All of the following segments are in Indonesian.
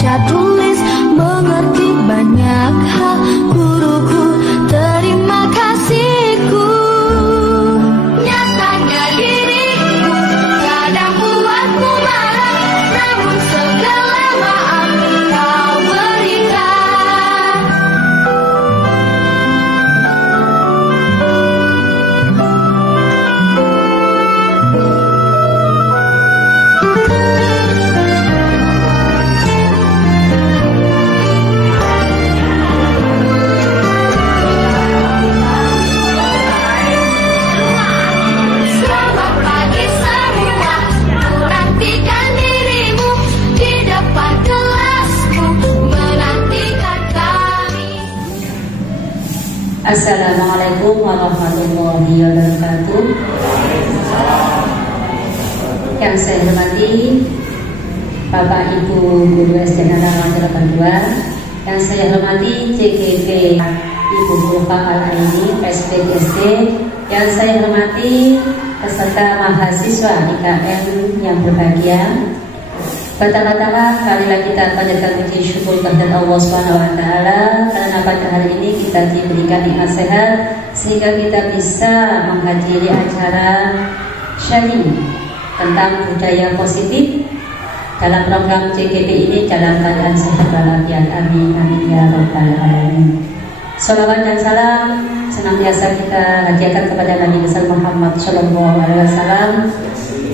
baca tulis, mengerti banyak hal. Guruku, terima kasihku. Nyatanya diriku kadang buatku marah, namun segala maaf kau berikan. Selamat pagi semua, menantikan dirimu di depan kelasku, menantikan kami. Assalamualaikum warahmatullahi wabarakatuh. Yang saya hormati Bapak Ibu Guru SD Nalangala Harapan 2, yang saya hormati CGP Ibu Guru Al-Aini SPGSD, yang saya hormati peserta mahasiswa IKM yang berbahagia. Pertama-tama marilah kita panjatkan puji syukur kepada Allah Subhanahu wa taala karena pada hari ini kita diberikan nikmat sehat sehingga kita bisa menghadiri acara sharing tentang budaya positif dalam program CGP ini dalam keadaan sehat walafiat. Amin amin ya rabbal alamin. Salawat dan salam senantiasa kita hadiahkan kepada Nabi besar Muhammad Shallallahu Alaihi Wasallam,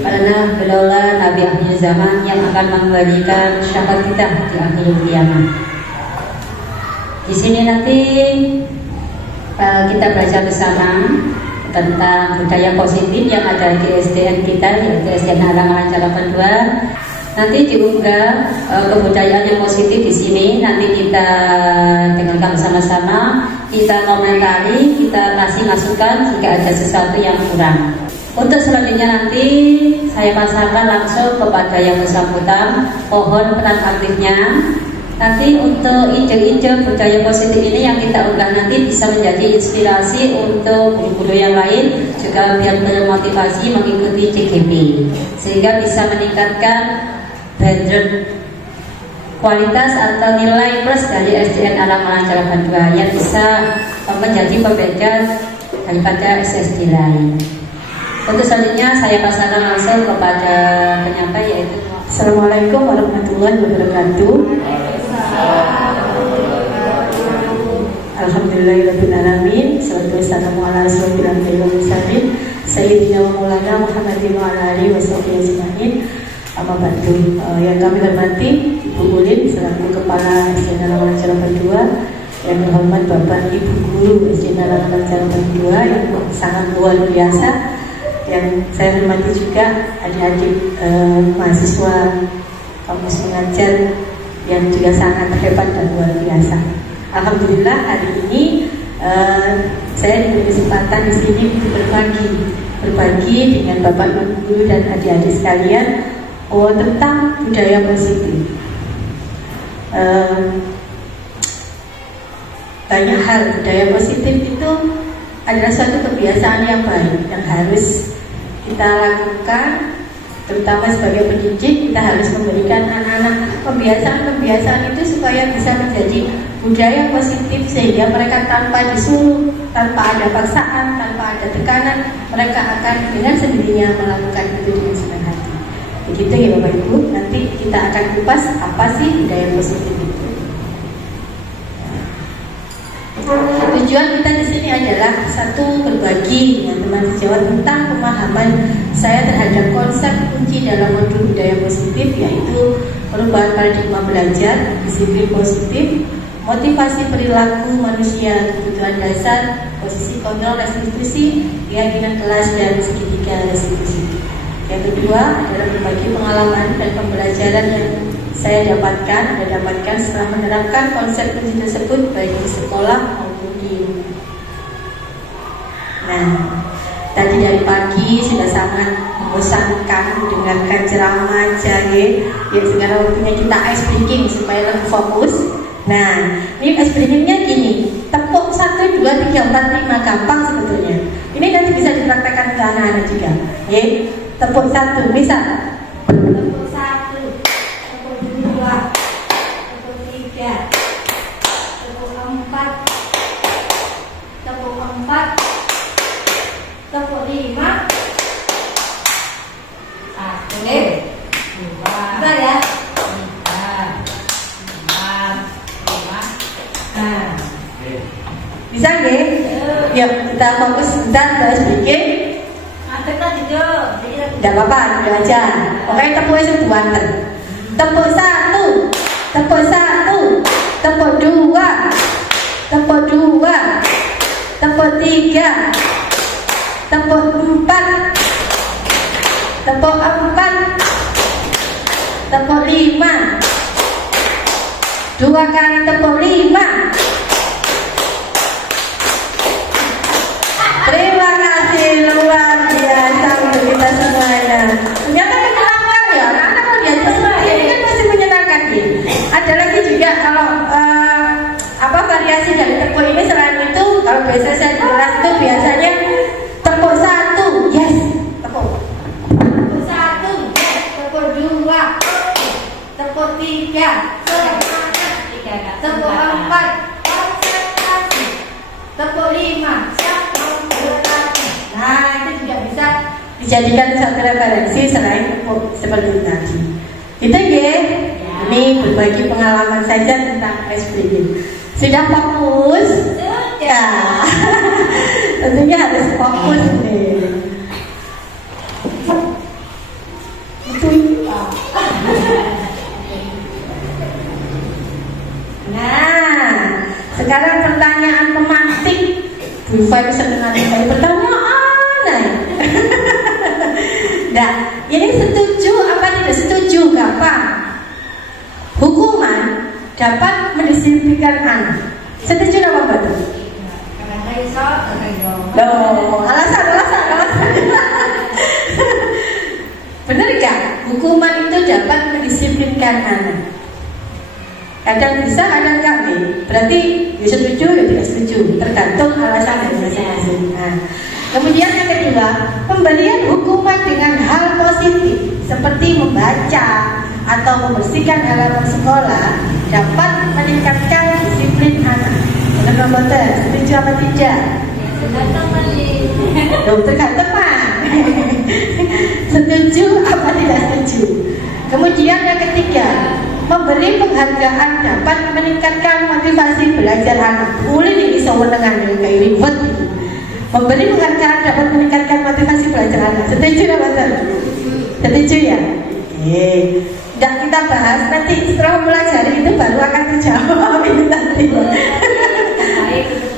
karena beliaulah Nabi akhir zaman yang akan memberikan syafaat kita di akhir kiamat. Di sini nanti kita belajar bersama tentang budaya positif yang ada di SDN kita, yaitu SDN Nalangala Harapan 2. Nanti diunggah kebudayaan yang positif di sini. Nanti kita dengarkan bersama-sama, kita komentari, kita kasih masukan jika ada sesuatu yang kurang. Untuk selanjutnya nanti saya pasarkan langsung kepada yang bersangkutan, mohon peran aktifnya. Nanti untuk ide-ide budaya positif ini yang kita unggah nanti bisa menjadi inspirasi untuk guru-guru yang lain juga biar bermotivasi mengikuti CGP, sehingga bisa meningkatkan background kualitas atau nilai plus dari SDN Nalangala Harapan 2 yang bisa menjadi pembeda daripada SSD lain. Untuk selanjutnya saya pasarkan langsung kepada penyampaian, yaitu Assalamualaikum warahmatullahi wabarakatuh. Alhamdulillahirabbil alamin. Salatu wassalamu ala rasulillah Sayyidina wa Maulana Muhammadin wa ala alihi washabbihi ajmain. Amma ba'du. Yang kami hormati Ibu Ulin selaku Kepala SDN Nalangala Harapan 2, yang terhormat Bapak Ibu Guru SDN Nalangala Harapan 2 yang sangat luar biasa, yang saya hormati juga adik-adik mahasiswa kampus mengajar yang juga sangat hebat dan luar biasa. Alhamdulillah hari ini saya diberi kesempatan di sini untuk berbagi dengan Bapak Ibu Guru dan adik-adik sekalian tentang budaya positif. Banyak hal budaya positif itu adalah suatu kebiasaan yang baik yang harus kita lakukan, terutama sebagai pendidik. Kita harus memberikan anak-anak kebiasaan-kebiasaan itu supaya bisa menjadi budaya positif, sehingga mereka tanpa disuruh, tanpa ada paksaan, tanpa ada tekanan, mereka akan dengan sendirinya melakukan itu dengan senang hati. Begitu ya Bapak Ibu. Nanti kita akan kupas apa sih budaya positif itu. Tujuan kita di sini adalah satu, berbagi dengan teman sejawat tentang pemahaman saya terhadap konsep kunci dalam modul budaya positif, yaitu perubahan paradigma belajar, disiplin positif, motivasi perilaku manusia, kebutuhan dasar, posisi kontrol restitusi, keyakinan kelas, dan segitiga restitusi. Yang kedua adalah berbagi pengalaman dan pembelajaran yang saya dapatkan setelah menerapkan konsep kunci tersebut baik di sekolah maupun di rumah. Nah, tadi dari pagi sudah sangat membosankan mendengarkan ceramah jahe. Ya, sekarang waktunya kita ice breaking supaya lebih fokus. Nah, ini ice breakingnya gini, tepuk 1, 2, 3, 4, 5, gampang sebetulnya. Ini nanti bisa dipraktekkan ke anak-anak juga. Ya, tepuk 1, bisa. Tepuk 1, tepuk 2, Yuk kita fokus sebentar ke SPG. Tidak apa-apa, udah aja. Pokoknya tepuk itu buanten. Tepuk 1, tepuk 1, tepuk 2, tepuk 2, tepuk 3, tepuk 4, tepuk 4, tepuk 5, 2 kali tepuk 5. Terima kasih luar biasa untuk kita semuanya. Ternyata menyenangkan ya, karena kalau dia ini kan pasti menyenangkan ya. Ada lagi juga kalau variasi dari tepuk ini selain itu, kalau biasa saya di kelas itu biasanya tepuk 1, yes, tepuk 1, yes, tepuk 2, tepuk 3, tepuk 4, tepuk 5. Nah, itu juga bisa dijadikan satu referensi selain tepuk seperti tadi. Gitu ya. Ini berbagi pengalaman saja tentang SPG. Sudah fokus? Ya. Tentunya harus fokus nih. Nah, sekarang pertanyaan pemantik. Bu Fai senang sekali pertanyaan. Nah, ini setuju apa tidak setuju, Bapak? Hukuman dapat mendisiplinkan anak. Setuju apa betul? Alasan. Benar gak? Hukuman itu dapat mendisiplinkan anak. Kadang bisa, kadang enggak nih. Berarti ya setuju, ya tidak setuju. Tergantung alasan dari masing-masing. Nah, kemudian yang kedua, pemberian hukuman dengan hal positif seperti membaca atau membersihkan halaman sekolah dapat meningkatkan disiplin anak. Benar betul? Setuju apa tidak? Tergantung Pak. Setuju apa tidak setuju? Kemudian yang ketiga, memberi penghargaan dapat meningkatkan motivasi belajar anak. Boleh nih sewenang-wenang kayak ribet. Memberi penghargaan dapat meningkatkan motivasi belajar anak. Setuju apa betul? Setuju ya? Oke. Dan kita bahas nanti setelah mempelajari itu baru akan dijawab itu nanti.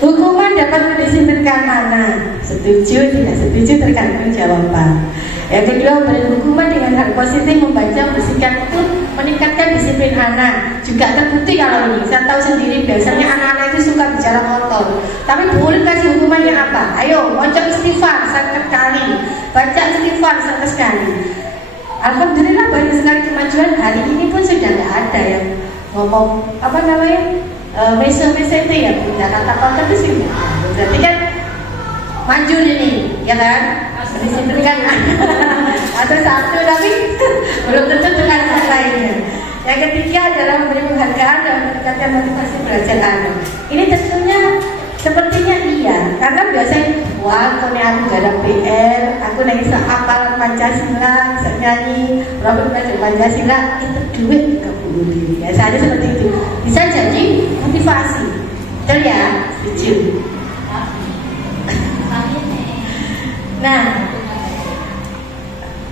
Hukuman dapat mendisiplinkan anak. Setuju tidak setuju tergantung jawaban. Yang kedua, beri hukuman dengan hal positif, membaca, bersihkan itu meningkatkan disiplin anak. Juga terbukti kalau ini, saya tahu sendiri biasanya anak-anak itu suka bicara kotor. Tapi boleh kasih hukumannya apa? Ayo, baca istighfar 1 kali, baca istighfar 1 kali. Alhamdulillah banyak sekali kemajuan. Hari ini pun sudah tidak ada yang ngomong apa namanya mese-mese itu ya, tidak kata kotor itu sih. Berarti kan maju ini, ya kan? Disiplinkan atau satu tapi belum tentu dengan yang lainnya. Yang ketiga adalah memberi penghargaan dan meningkatkan motivasi belajar anak. Ini tentunya sepertinya iya, karena biasanya wah, aku nih aku gak ada PR, aku nih bisa hafal Pancasila, bisa nyanyi, berapa belajar Pancasila, itu duit gak perlu diri. Biasanya seperti itu. Bisa jadi motivasi. Betul ya? Setuju. Nah,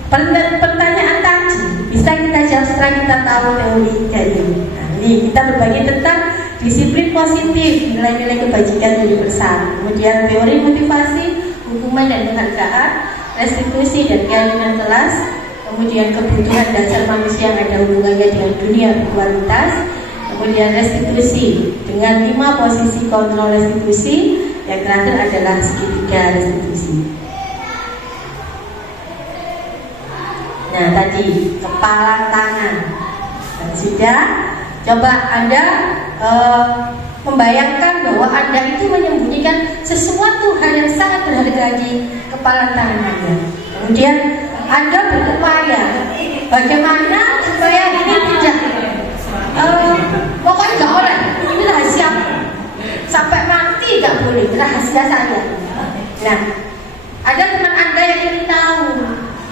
pertanyaan tadi bisa kita jawab setelah kita tahu teorinya ini. Nah, ini kita berbagi tentang disiplin positif, nilai-nilai kebajikan universal. Kemudian teori motivasi, hukuman dan penghargaan, restitusi dan keadilan kelas. Kemudian kebutuhan dasar manusia yang ada hubungannya dengan dunia berkualitas. Kemudian restitusi dengan 5 posisi kontrol restitusi. Yang terakhir adalah segitiga restitusi. Nah tadi kepala tangan dan sudah coba Anda membayangkan bahwa Anda itu menyembunyikan sesuatu hal yang sangat berharga di kepala tangan Anda. Kemudian Anda berupaya bagaimana supaya ini tidak pokoknya nggak boleh, ini rahasia sampai mati nggak boleh, rahasia saya. Nah ada teman Anda yang ingin tahu,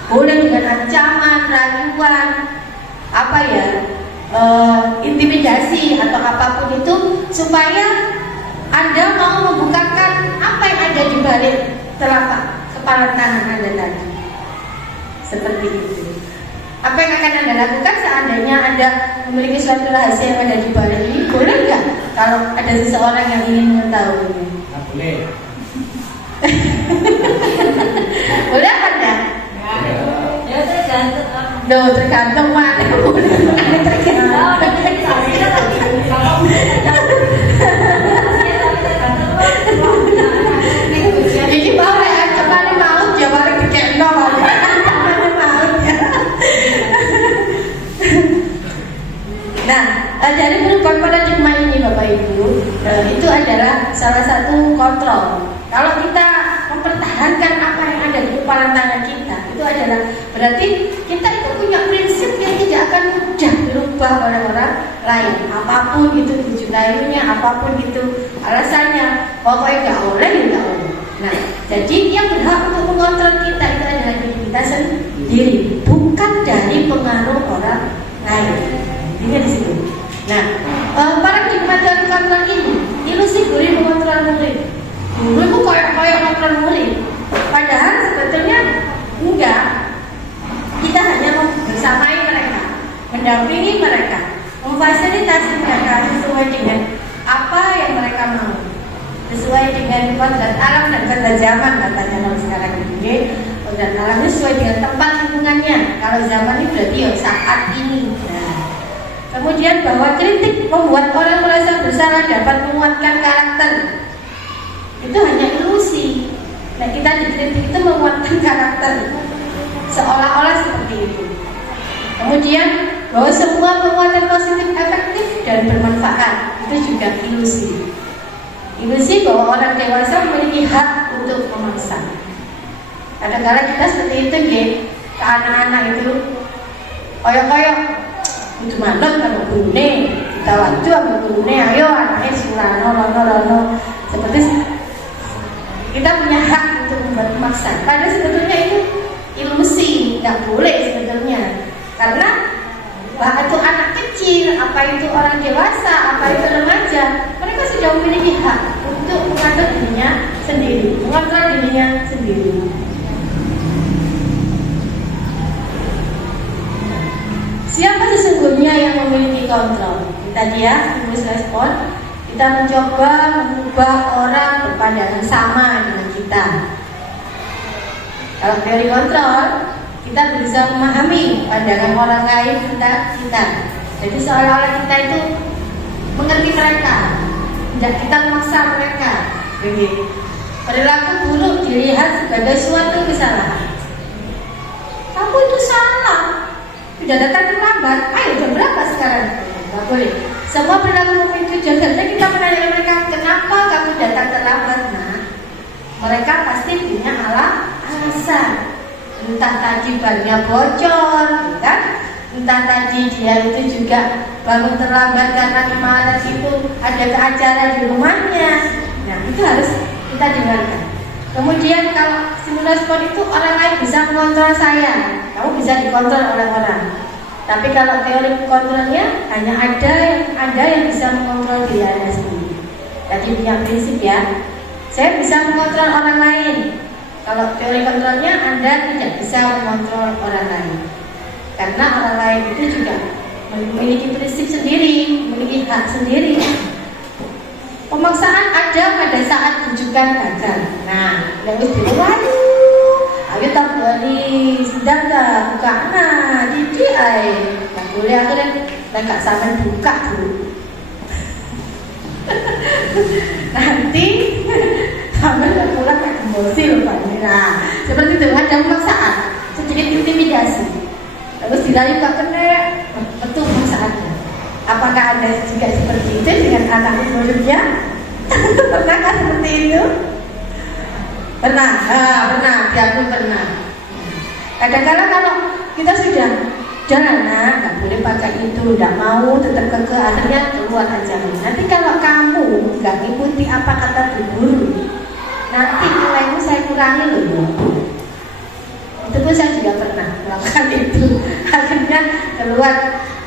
boleh dengan ancaman, rayuan, apa ya, intimidasi atau apapun itu supaya Anda mau membukakan apa yang ada di balik telapak kepala tangan Anda tadi. Seperti itu. Apa yang akan Anda lakukan seandainya Anda memiliki suatu rahasia yang ada di balik ini? Boleh nggak kalau ada seseorang yang ingin mengetahuinya? Nggak boleh. Boleh apa enggak? Ya tergantung. Duh, tergantung mana boleh. Ini mau ya, kembali maut ya, balik dikek nol. Nah, dari perubahan paradigma ini Bapak Ibu, itu adalah salah satu kontrol. Kalau kita mempertahankan apa yang ada di kepala tangan kita, itu adalah berarti kita itu punya prinsip yang tidak akan mudah berubah oleh orang lain. Apapun itu tujuh layunya, apapun itu alasannya, pokoknya nggak boleh, nggak boleh. Nah, jadi yang berhak untuk mengontrol kita itu adalah diri kita sendiri, bukan dari pengaruh orang lain. Ini di situ. Nah, paradigma dari kontrol ini, ilusi guru mengontrol murid. Guru itu kayak kontrol murid. Padahal sebetulnya enggak. Kita hanya membersamai mereka, mendampingi mereka, memfasilitasi mereka sesuai dengan apa yang mereka mau, sesuai dengan kodrat alam dan kodrat zaman katanya kalau sekarang ini. Kodrat alam itu sesuai dengan tempat lingkungannya. Kalau zaman ini berarti ya saat ini. Nah, kemudian bahwa kritik membuat orang merasa bersalah dapat menguatkan karakter. Itu hanya ilusi. Nah, kita dikritik itu menguatkan karakter, seolah-olah seperti itu. Kemudian bahwa semua penguatan positif efektif dan bermanfaat, itu juga ilusi. Ilusi bahwa orang dewasa memiliki hak untuk memaksa. Kadang-kadang kita seperti itu ya, ke anak-anak itu koyok-koyok itu manut sama gurune, kita waktu sama gurune, ayo anaknya sulano, lono. Seperti kita punya hak untuk membuat memaksa. Padahal sebetulnya itu ilusi, nggak boleh sebetulnya. Karena bahkan itu anak kecil, apa itu orang dewasa, apa itu remaja, mereka sudah memiliki hak untuk mengatur dirinya sendiri, mengontrol dirinya sendiri. Siapa sesungguhnya yang memiliki kontrol? Tadi ya, tulis respon. Kita mencoba mengubah orang berpandangan sama dengan kita. Kalau teori kontrol, kita bisa memahami pandangan orang lain tentang kita. Jadi seolah-olah kita itu mengerti mereka, tidak kita memaksa mereka. Begitu. Perilaku buruk dilihat sebagai suatu kesalahan. Kamu itu salah. Sudah datang terlambat. Ayo jam berapa sekarang? Tidak boleh. Semua perilaku itu jaga. Kita menanya mereka, kenapa kamu datang terlambat? Nah, mereka pasti punya alasan. Entah tadi bannya bocor, kan? Entah tadi dia itu juga bangun terlambat karena di malam itu ada acara di rumahnya. Nah, itu harus kita dengarkan. Kemudian kalau stimulus respon itu orang lain bisa mengontrol saya, kamu bisa dikontrol oleh orang. Tapi kalau teori kontrolnya hanya ada yang bisa mengontrol diri Anda sendiri. Tadi punya prinsip ya, saya bisa mengontrol orang lain. Kalau teori kontrolnya Anda tidak bisa mengontrol orang lain, karena orang lain itu juga memiliki prinsip sendiri, memiliki hak sendiri. Pemaksaan ada pada saat rujukan gagal. Nah, yang lebih ayo tak boleh sedang tak buka jadi tak boleh akhirnya tak sampai buka dulu. Nanti sampai pulang kayak emosi rupanya. Nah, seperti itu ada pemaksaan, sedikit intimidasi. Terus dirayu tak kena, betul pemaksaannya. Apakah Anda juga seperti itu dengan anak muridnya? Pernahkah seperti itu? Pernah, diakui pernah. Kadang-kadang kalau kita sudah jangan, nggak boleh pakai itu, nggak mau, tetap kekeh, akhirnya keluar aja. Nanti kalau kamu nggak ikuti apa kata bu guru, nanti nilaimu saya kurangi loh. Itu pun saya juga pernah melakukan itu. Akhirnya keluar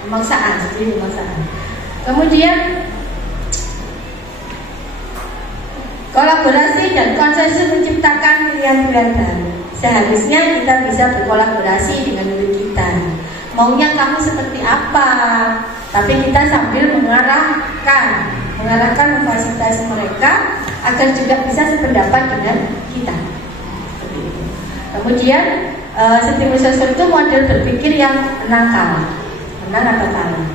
pemaksaan. Kemudian Kolaborasi dan konsensus menciptakan pilihan-pilihan baru. Seharusnya kita bisa berkolaborasi dengan murid kita. Maunya kamu seperti apa? Tapi kita sambil mengarahkan memfasilitasi mereka agar juga bisa sependapat dengan kita. Kemudian stimulus sosial itu model berpikir yang menang atau kalah.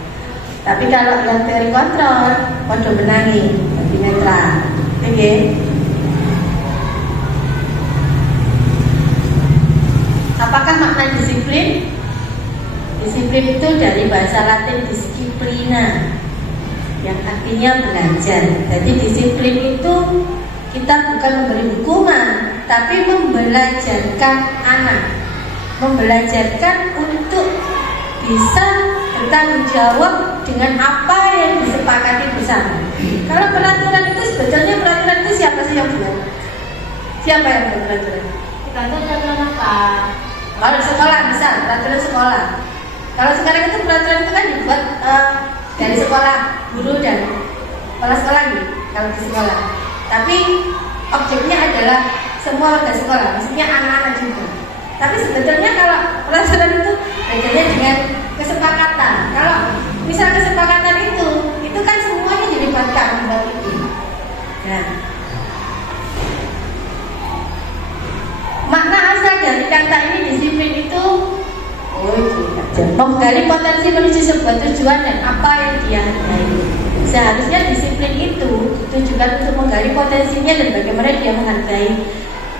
Tapi kalau yang teori kontrol, kode menangi, lebih netral. Oke. Apakah makna disiplin? Disiplin itu dari bahasa Latin disciplina, yang artinya belajar. Jadi disiplin itu kita bukan memberi hukuman, tapi membelajarkan anak, membelajarkan untuk bisa bertanggung jawab dengan apa yang disepakati bersama. Kalau peraturan itu sebetulnya peraturan itu siapa sih yang buat? Siapa yang buat peraturan? Peraturan apa? Kalau sekolah misal peraturan sekolah. Kalau sekarang itu peraturan itu kan dibuat dari sekolah, guru dan kepala sekolah gitu. Kalau di sekolah. Tapi objeknya adalah semua warga sekolah, maksudnya anak-anak juga. Tapi sebetulnya kalau peraturan itu bedanya dengan kesepakatan. Kalau misal kesepakatan itu kan semuanya dilibatkan buat itu. Nah, makna asal dari kata ini disiplin itu menggali potensi menuju sebuah tujuan dan apa yang dia hargai. Seharusnya disiplin itu ditujukan untuk menggali potensinya dan bagaimana dia menghargai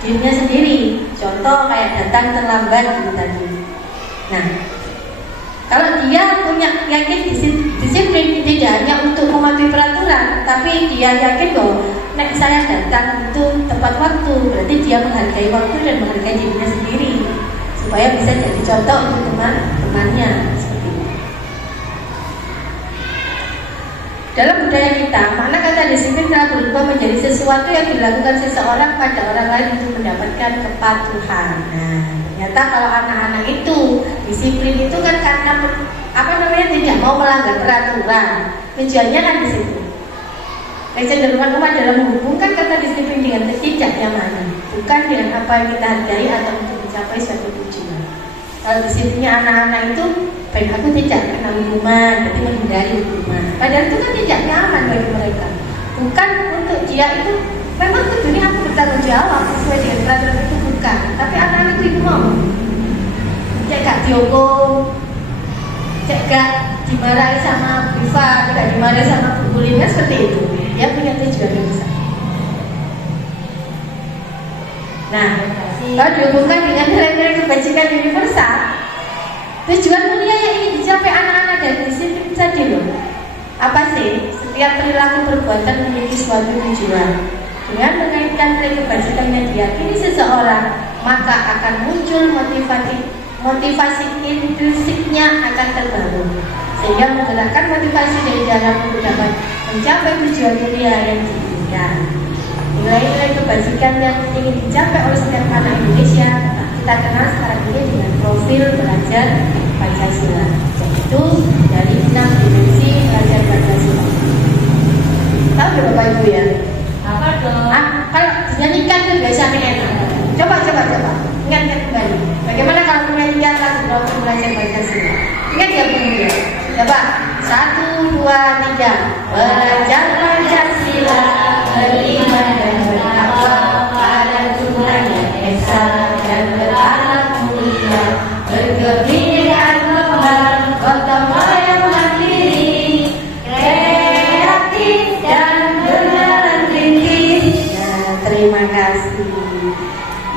dirinya sendiri. Contoh kayak datang terlambat gitu tadi. Nah, kalau dia punya yakin disiplin tidak hanya untuk mematuhi peraturan, tapi dia yakin bahwa nek saya datang itu tepat waktu, berarti dia menghargai waktu dan menghargai dirinya sendiri, supaya bisa jadi contoh untuk teman-temannya. Seperti itu. Dalam budaya kita, makna kata disiplin telah berubah menjadi sesuatu yang dilakukan seseorang pada orang lain untuk mendapatkan kepatuhan. Nah, ternyata kalau anak-anak itu disiplin itu kan karena tidak mau melanggar peraturan. Tujuannya kan di situ. Kecenderungan umat dalam menghubungkan kata disiplin dengan ketidaknyamanan, bukan dengan apa yang kita hargai atau untuk mencapai suatu tujuan. Kalau disiplinnya anak-anak itu, baik aku tidak kena hukuman, berarti menghindari hukuman. Padahal itu kan tidak nyaman bagi mereka. Bukan untuk dia itu, memang tentunya aku bertanggung jawab sesuai dengan peraturan itu bukan. Tapi anak-anak itu mau, cek gak dihukum, cek gak dimarahi sama privat, gak dimarahi sama bukulinya seperti itu. Dia punya tujuan yang besar. Nah, kalau dihubungkan dengan nilai-nilai kebajikan universal, tujuan mulia yang ingin dicapai anak-anak dan disiplin tadi loh. Apa sih? Setiap perilaku perbuatan memiliki suatu tujuan. Dengan mengaitkan nilai kebajikan yang diyakini seseorang, maka akan muncul motivasi intrinsiknya akan terbangun, sehingga menggerakkan motivasi dari dalam untuk dapat mencapai tujuan mulia yang diinginkan. Nilai-nilai kebajikan yang ingin dicapai oleh setiap anak Indonesia kita kenal sekarang ini dengan profil belajar Pancasila, yaitu dari 6 dimensi belajar Pancasila. Tahu nggak Bapak Ibu ya? Apa dong? Kalau dinyanyikan itu biasanya enak. Coba ingatkan kembali. Bagaimana kalau menyanyikan lagu profil belajar Pancasila? Ingat ya Bu? Coba 1, 2, 3. Belajar Pancasila, beriman dan berakhlak pada Tuhan yang esa dan berakhlak mulia, berkebudayaan global, gotong royong mandiri, kreatif dan berjalan tinggi. Nah, terima kasih.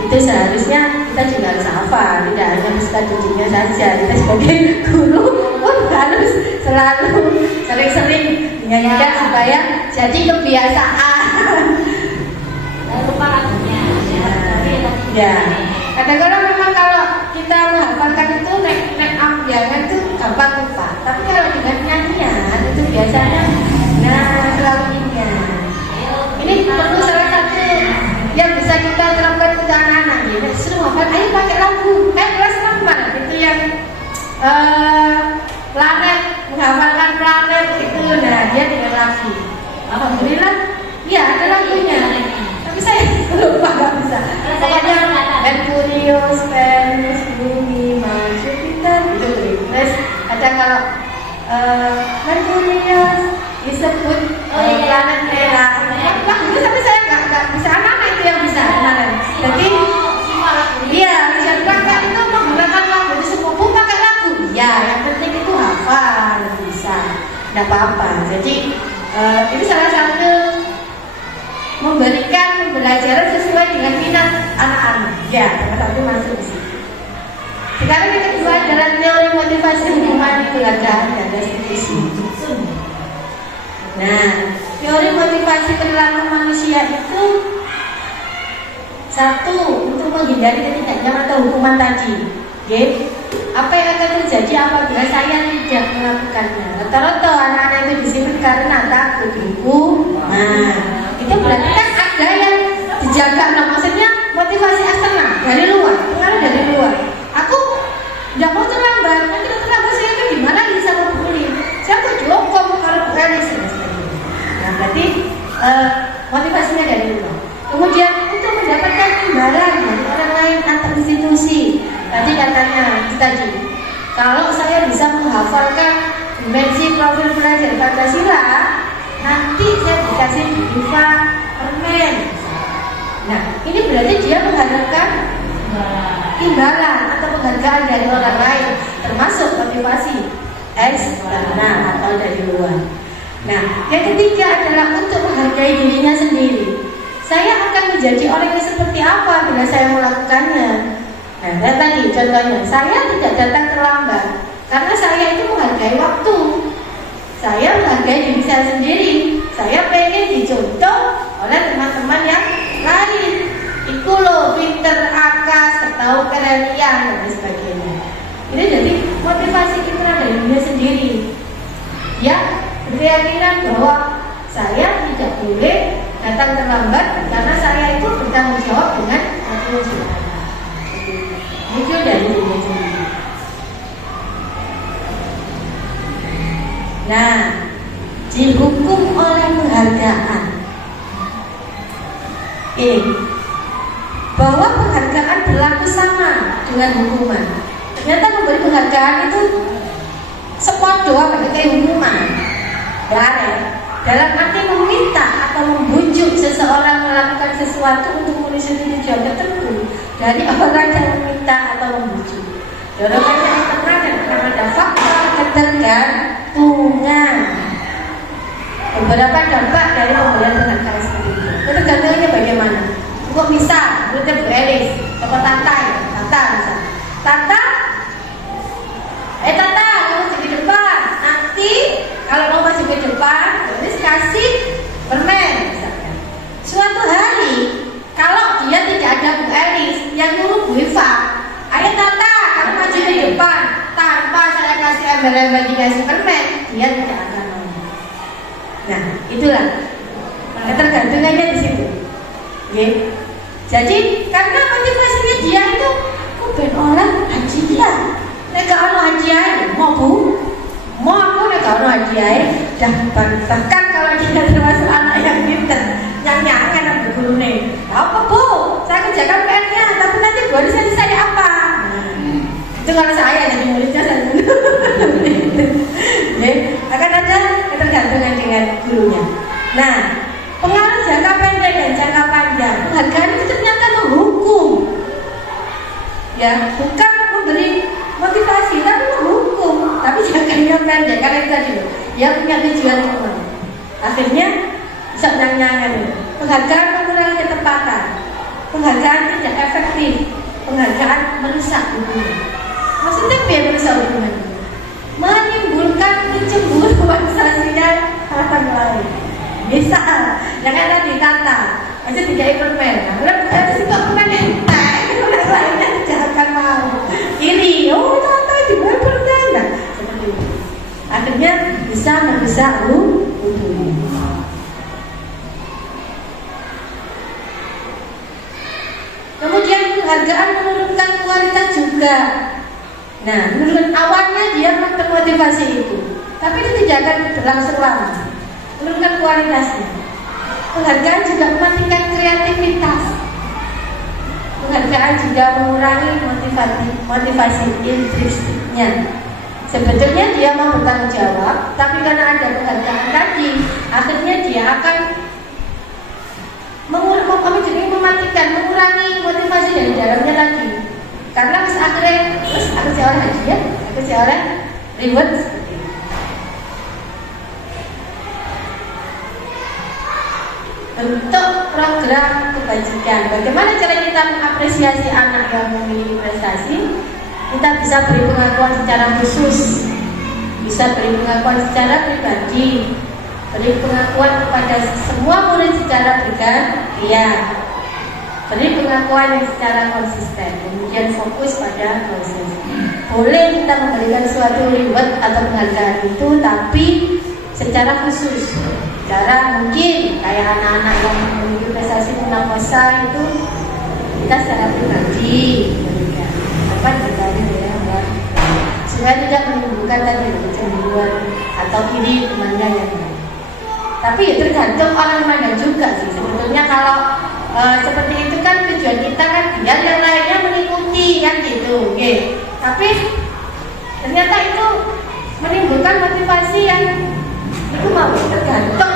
Itu seharusnya kita juga harus hafal, tidak hanya bisa tunjuknya saja. Kita sebagai guru pun harus selalu sering-sering menyanyikan supaya jadi kebiasaan. Lupa lagunya. Ya. Kadang-kadang memang kalau kita menghafalkan itu nek ambiangan itu gampang lupa. Tapi kalau dengan nyanyian itu biasanya selalu ingat. Ini perlu salah satu yang bisa kita terapkan ke anak-anak ya. Suruh hafal, ayo pakai lagu. Kelas 6 itu yang planet, menghafalkan planet itu. Nah, dia dengan lagu. Alhamdulillah, ya ada lagunya. kalau Merkurius disebut planet merah. Wah, itu tapi saya nggak bisa anak itu yang bisa kemarin. Jadi iya, Richard Prager itu menggunakan lagu di sepupu pakai lagu. Ya, yang penting itu hafal bisa, nggak apa-apa. Jadi itu salah satu memberikan pembelajaran sesuai dengan minat anak-anak. Ya, salah satu masuk di situ. Sekarang yang kedua adalah teori motivasi hubungan di keluarga dan restitusi. Nah, teori motivasi perilaku manusia itu satu, untuk menghindari ketidaknyaman atau hukuman tadi. Okay? Apa yang akan terjadi apabila saya tidak melakukannya? Rata-rata anak-anak itu disiplin karena takut dihukum. Nah, itu berarti kan ada yang dijaga. Nah, maksudnya motivasi eksternal dari luar, pengaruh dari luar. Aku nggak mau terlambat, nanti terlambat saya itu gimana bisa membuli? Saya mau dihukum kalau bukan nah, berarti motivasinya dari luar. Kemudian untuk mendapatkan imbalan dari orang lain atau institusi. Tadi katanya tadi, kalau saya bisa menghafalkan dimensi profil belajar Pancasila, nanti saya dikasih diva permen. Nah, ini berarti dia mengharapkan imbalan atau penghargaan dari orang lain, termasuk motivasi eksternal atau dari luar. Nah, yang ketiga adalah untuk menghargai dirinya sendiri. Saya akan menjadi orang yang seperti apa bila saya melakukannya. Nah, dan tadi contohnya, saya tidak datang terlambat karena saya itu menghargai waktu. Saya menghargai diri saya sendiri. Saya pengen dicontoh oleh teman-teman yang lain. Iku loh, pinter, akas, tahu kalian dan sebagainya. Ini jadi motivasi kita dari diri sendiri. Ya, berkeyakinan bahwa saya tidak boleh datang terlambat karena saya itu bertanggung jawab dengan waktu saya. Itu dari diri sendiri. Nah, dihukum oleh penghargaan. Bahwa penghargaan berlaku sama dengan hukuman. Ternyata memberi penghargaan itu sepodo kayak hukuman. Dalam arti meminta atau membujuk seseorang melakukan sesuatu untuk menuju tujuan tertentu dari orang yang meminta atau membujuk. Dorongannya eksternal dan ada faktor ketergantungan. Beberapa dampak dari pemberian penghargaan seperti itu. Ketergantungannya bagaimana? Kok bisa? Kita Bu Elis, atau Tata misalnya. Tata, kamu di depan. Nanti kalau mau masuk ke depan, terus kasih permen misalnya. Suatu hari, kalau dia tidak ada Bu Elis, yang ngurus Bu Eva, ayo Tata, kamu maju ke depan. Tanpa saya kasih embel-embel dikasih permen, dia tidak akan mau. Nah, itulah ketergantungannya di situ. Okay. Jadi karena motivasinya dia itu, kok ben orang haji dia, nggak ono haji aja, mau Bu, mau aku nggak ono haji aja, bahkan kalau dia termasuk anak yang pintar, yang anak berguru nih, apa Bu, saya kerjakan PR-nya, tapi nanti baru saya apa? Itu kalau saya jadi muridnya saya akan ada ketergantungan dengan gurunya. Nah, pengaruh jangka pendek dan jangka panjang. Penghargaan itu ternyata menghukum. Ya, bukan memberi motivasi, tapi menghukum. Tapi jangkanya pendek, karena itu tadi loh, dia punya tujuan kemana. Akhirnya bisa nyang-nyangan. Penghargaan mengurangi ketepatan. Penghargaan tidak efektif. Penghargaan merusak hubungan. Maksudnya biar merusak hubungan, menimbulkan kecemburuan sosial orang lain. Bisa, jangan tadi Tata, aja tidak permen. Kalau ada sih permen entek, orang lainnya tidak akan mau. Iri, oh Tata juga permen. Nah, seperti itu. Akhirnya bisa merusak hubungan. Kemudian penghargaan menurunkan kualitas juga. Nah, menurut awalnya dia termotivasi itu, tapi itu tidak akan berlangsung lama. Menurunkan kualitasnya. Penghargaan juga mematikan kreativitas. Penghargaan juga mengurangi motivasi intrinstiknya. Sebetulnya dia dia mau bertanggung jawab, tapi karena ada penghargaan tadi, akhirnya dia akan mematikan, mengurangi motivasi dari dalamnya lagi. Karena akhirnya aku seorang hadiah, aku seorang reward seperti itu. Bentuk program kebajikan. Bagaimana cara kita mengapresiasi anak yang memiliki prestasi? Kita bisa beri pengakuan secara khusus, bisa beri pengakuan secara pribadi, beri pengakuan kepada semua murid secara bergantian, beri pengakuan yang secara konsisten, kemudian fokus pada proses. Boleh kita memberikan suatu reward atau penghargaan itu, tapi secara khusus. Cara mungkin kayak anak-anak yang memiliki prestasi puasa itu kita secara pribadi berikan. Apa ceritanya ya, supaya tidak menimbulkan tadi kecemburuan atau iri temannya yang lain. Tapi ya tergantung orang mana juga sih. Sebetulnya kalau seperti itu kan tujuan kita kan biar yang lainnya mengikuti kan gitu. Okay. Tapi ternyata itu menimbulkan motivasi yang itu mau tergantung.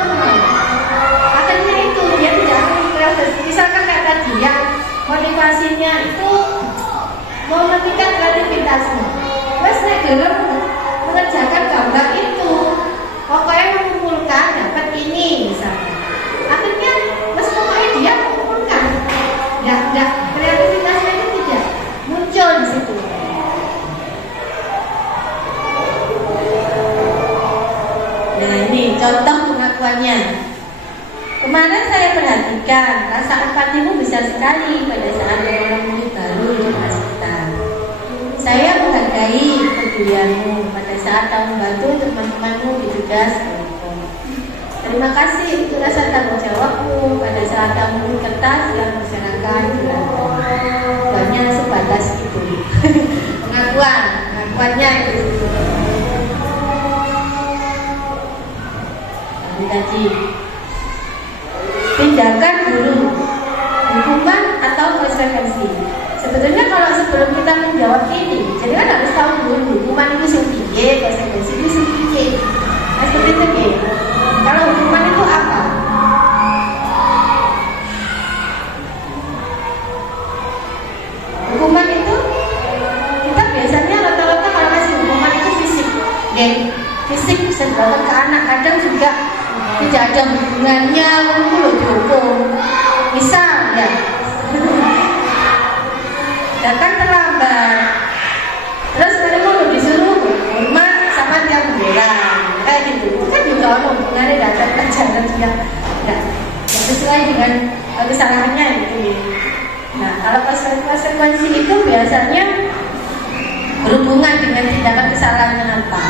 Akhirnya itu dia tidak akan misalkan kayak tadi yang motivasinya itu mau meningkat kreativitasnya. Mas nek dalam mengerjakan gambar itu pokoknya mengumpulkan dapat ini misalnya. Akhirnya mas pokoknya dia mengumpulkan. Tidak kreativitasnya itu tidak muncul di situ. Nah ini contoh pengakuannya. Kemarin saya perhatikan rasa empatimu besar sekali pada saat orang murid baru di kelas kita. Saya menghargai kepedulianmu pada saat kamu membantu teman-temanmu di tugas kelompok. Terima kasih untuk rasa tanggung jawabmu pada saat kamu kertas yang berserakan di laptop. Banyak sebatas itu. Pengakuannya itu. Tadi tindakan guru, hukuman atau konsekuensi. Sebetulnya kalau sebelum kita menjawab ini, jadi kan harus tahu dulu hukuman itu sepiye, konsekuensi itu sepiye. Nah seperti itu ya. Kalau hukuman itu apa? Hukuman itu kita biasanya rata-rata kalau kasih hukuman itu fisik, fisik bisa dilakukan ke anak, kadang juga tidak ada hubungannya untuk dihukum. Misal ya datang terlambat, terus kamu disuruh hormat sama dia bendera, kayak gitu. Itu kan juga hubungannya datang pelajaran dia tidak sesuai dengan kesalahannya gitu. Nah kalau konsekuensi itu biasanya berhubungan dengan tindakan kesalahannya apa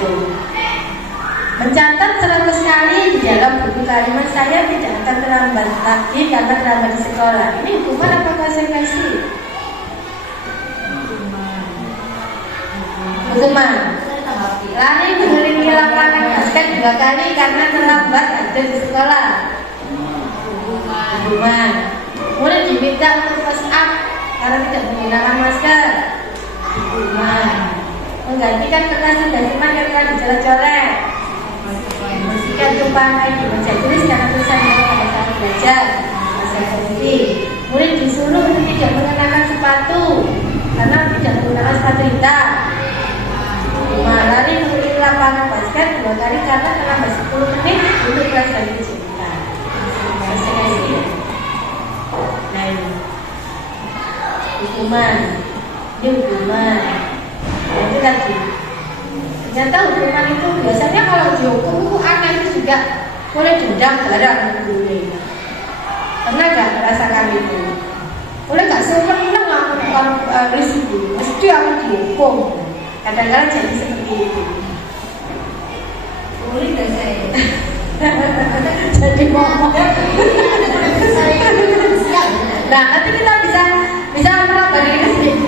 itu. Mencatat 100 kali di dalam buku kalimat saya tidak akan terlambat lagi karena terlambat di sekolah. Ini hukuman apa konsekuensi? Hukuman. Lari mengelilingi lapangan basket 2 kali karena terlambat ada di sekolah. Hukuman. Murid diminta untuk push up karena tidak menggunakan masker. Hukuman. Menggantikan kertas dasiman yang telah dicoret-coret. Membersihkan tumpahan air di meja tulis karena tulisan pada saat belajar. Konsekuensi. Murid disuruh untuk tidak mengenakan sepatu karena tidak menggunakan sepatu hitam. Lari mengelilingi lapangan basket 2 kali karena terlambat 10 menit untuk kelas dari kejurutan. Konsekuensi. Nah ini hukuman. Ini hukuman. Nah itu tadi. Ternyata hukuman itu biasanya kalau dihukum itu anak itu juga boleh dendam barang dulu. Pernah gak merasakan itu? Boleh gak seneng aku risiko, mesti aku dihukum. Kadang-kadang jadi seperti itu. Boleh gak saya? Jadi ngomong. Nah nanti kita bisa merabari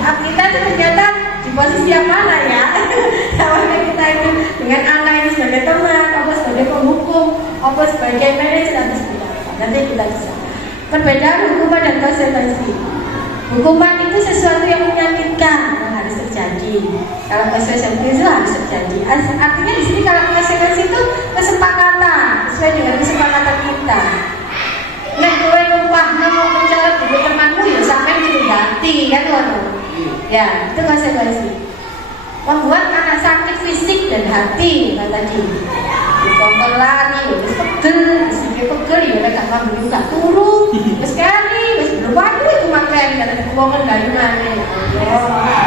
kita itu ternyata di posisi yang mana ya? Awalnya kita itu dengan anak ini sebagai teman, apa sebagai penghukum, apa sebagai manajer atau seperti apa. Nanti kita bisa. Perbedaan hukuman dan konsekuensi. Hukuman itu sesuatu yang menyakitkan yang harus terjadi. Kalau konsekuensi itu harus terjadi. Artinya di sini kalau konsekuensi itu kesepakatan sesuai dengan kesepakatan kita. Nek kowe numpahnya mau mencolok duit temanmu ya sampai itu ganti kan ngono. Ya, itu konsekuensi. Membuat anak sakit fisik dan hati kan tadi. Dikongkol lari, wis pegel, sing pegel ya nek gak mampu gak turu. Wis kali, wis belum waduh itu makan kata dikongkol dari mana.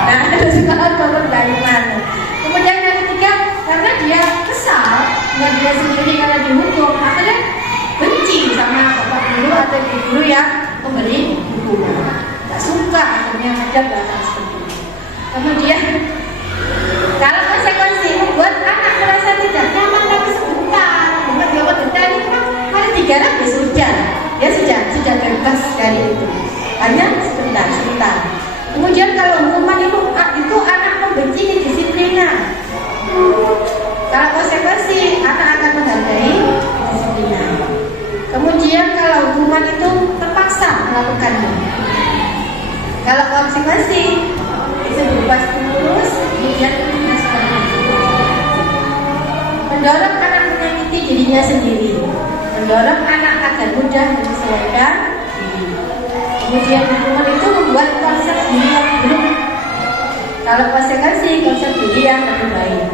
Nah, terus kalau dari mana. Kemudian yang ketiga, karena dia kesal dengan dia sendiri karena dihukum, akhirnya benci sama bapak guru atau ibu guru yang memberi hukuman. Tak suka akhirnya ada belakang seperti itu. Kemudian kalau konsekuensi membuat anak merasa tidak nyaman tapi sebentar, membuat dia berdeta ini kan hari 3 hari ya sudah bebas dari itu. Hanya sebentar. Kemudian kalau hukuman itu anak membenci kedisiplinan. Kalau konsekuensi anak akan menghargai kedisiplinan. Kemudian kalau hukuman itu terpaksa melakukannya. Kalau konsekuensi itu berupa stimulus, kemudian mendorong anak menyakiti dirinya sendiri, mendorong anak agar mudah menyesuaikan diri. Kemudian hukuman itu membuat konsep diri yang buruk. Kalau konsekuensi konsep diri yang lebih baik.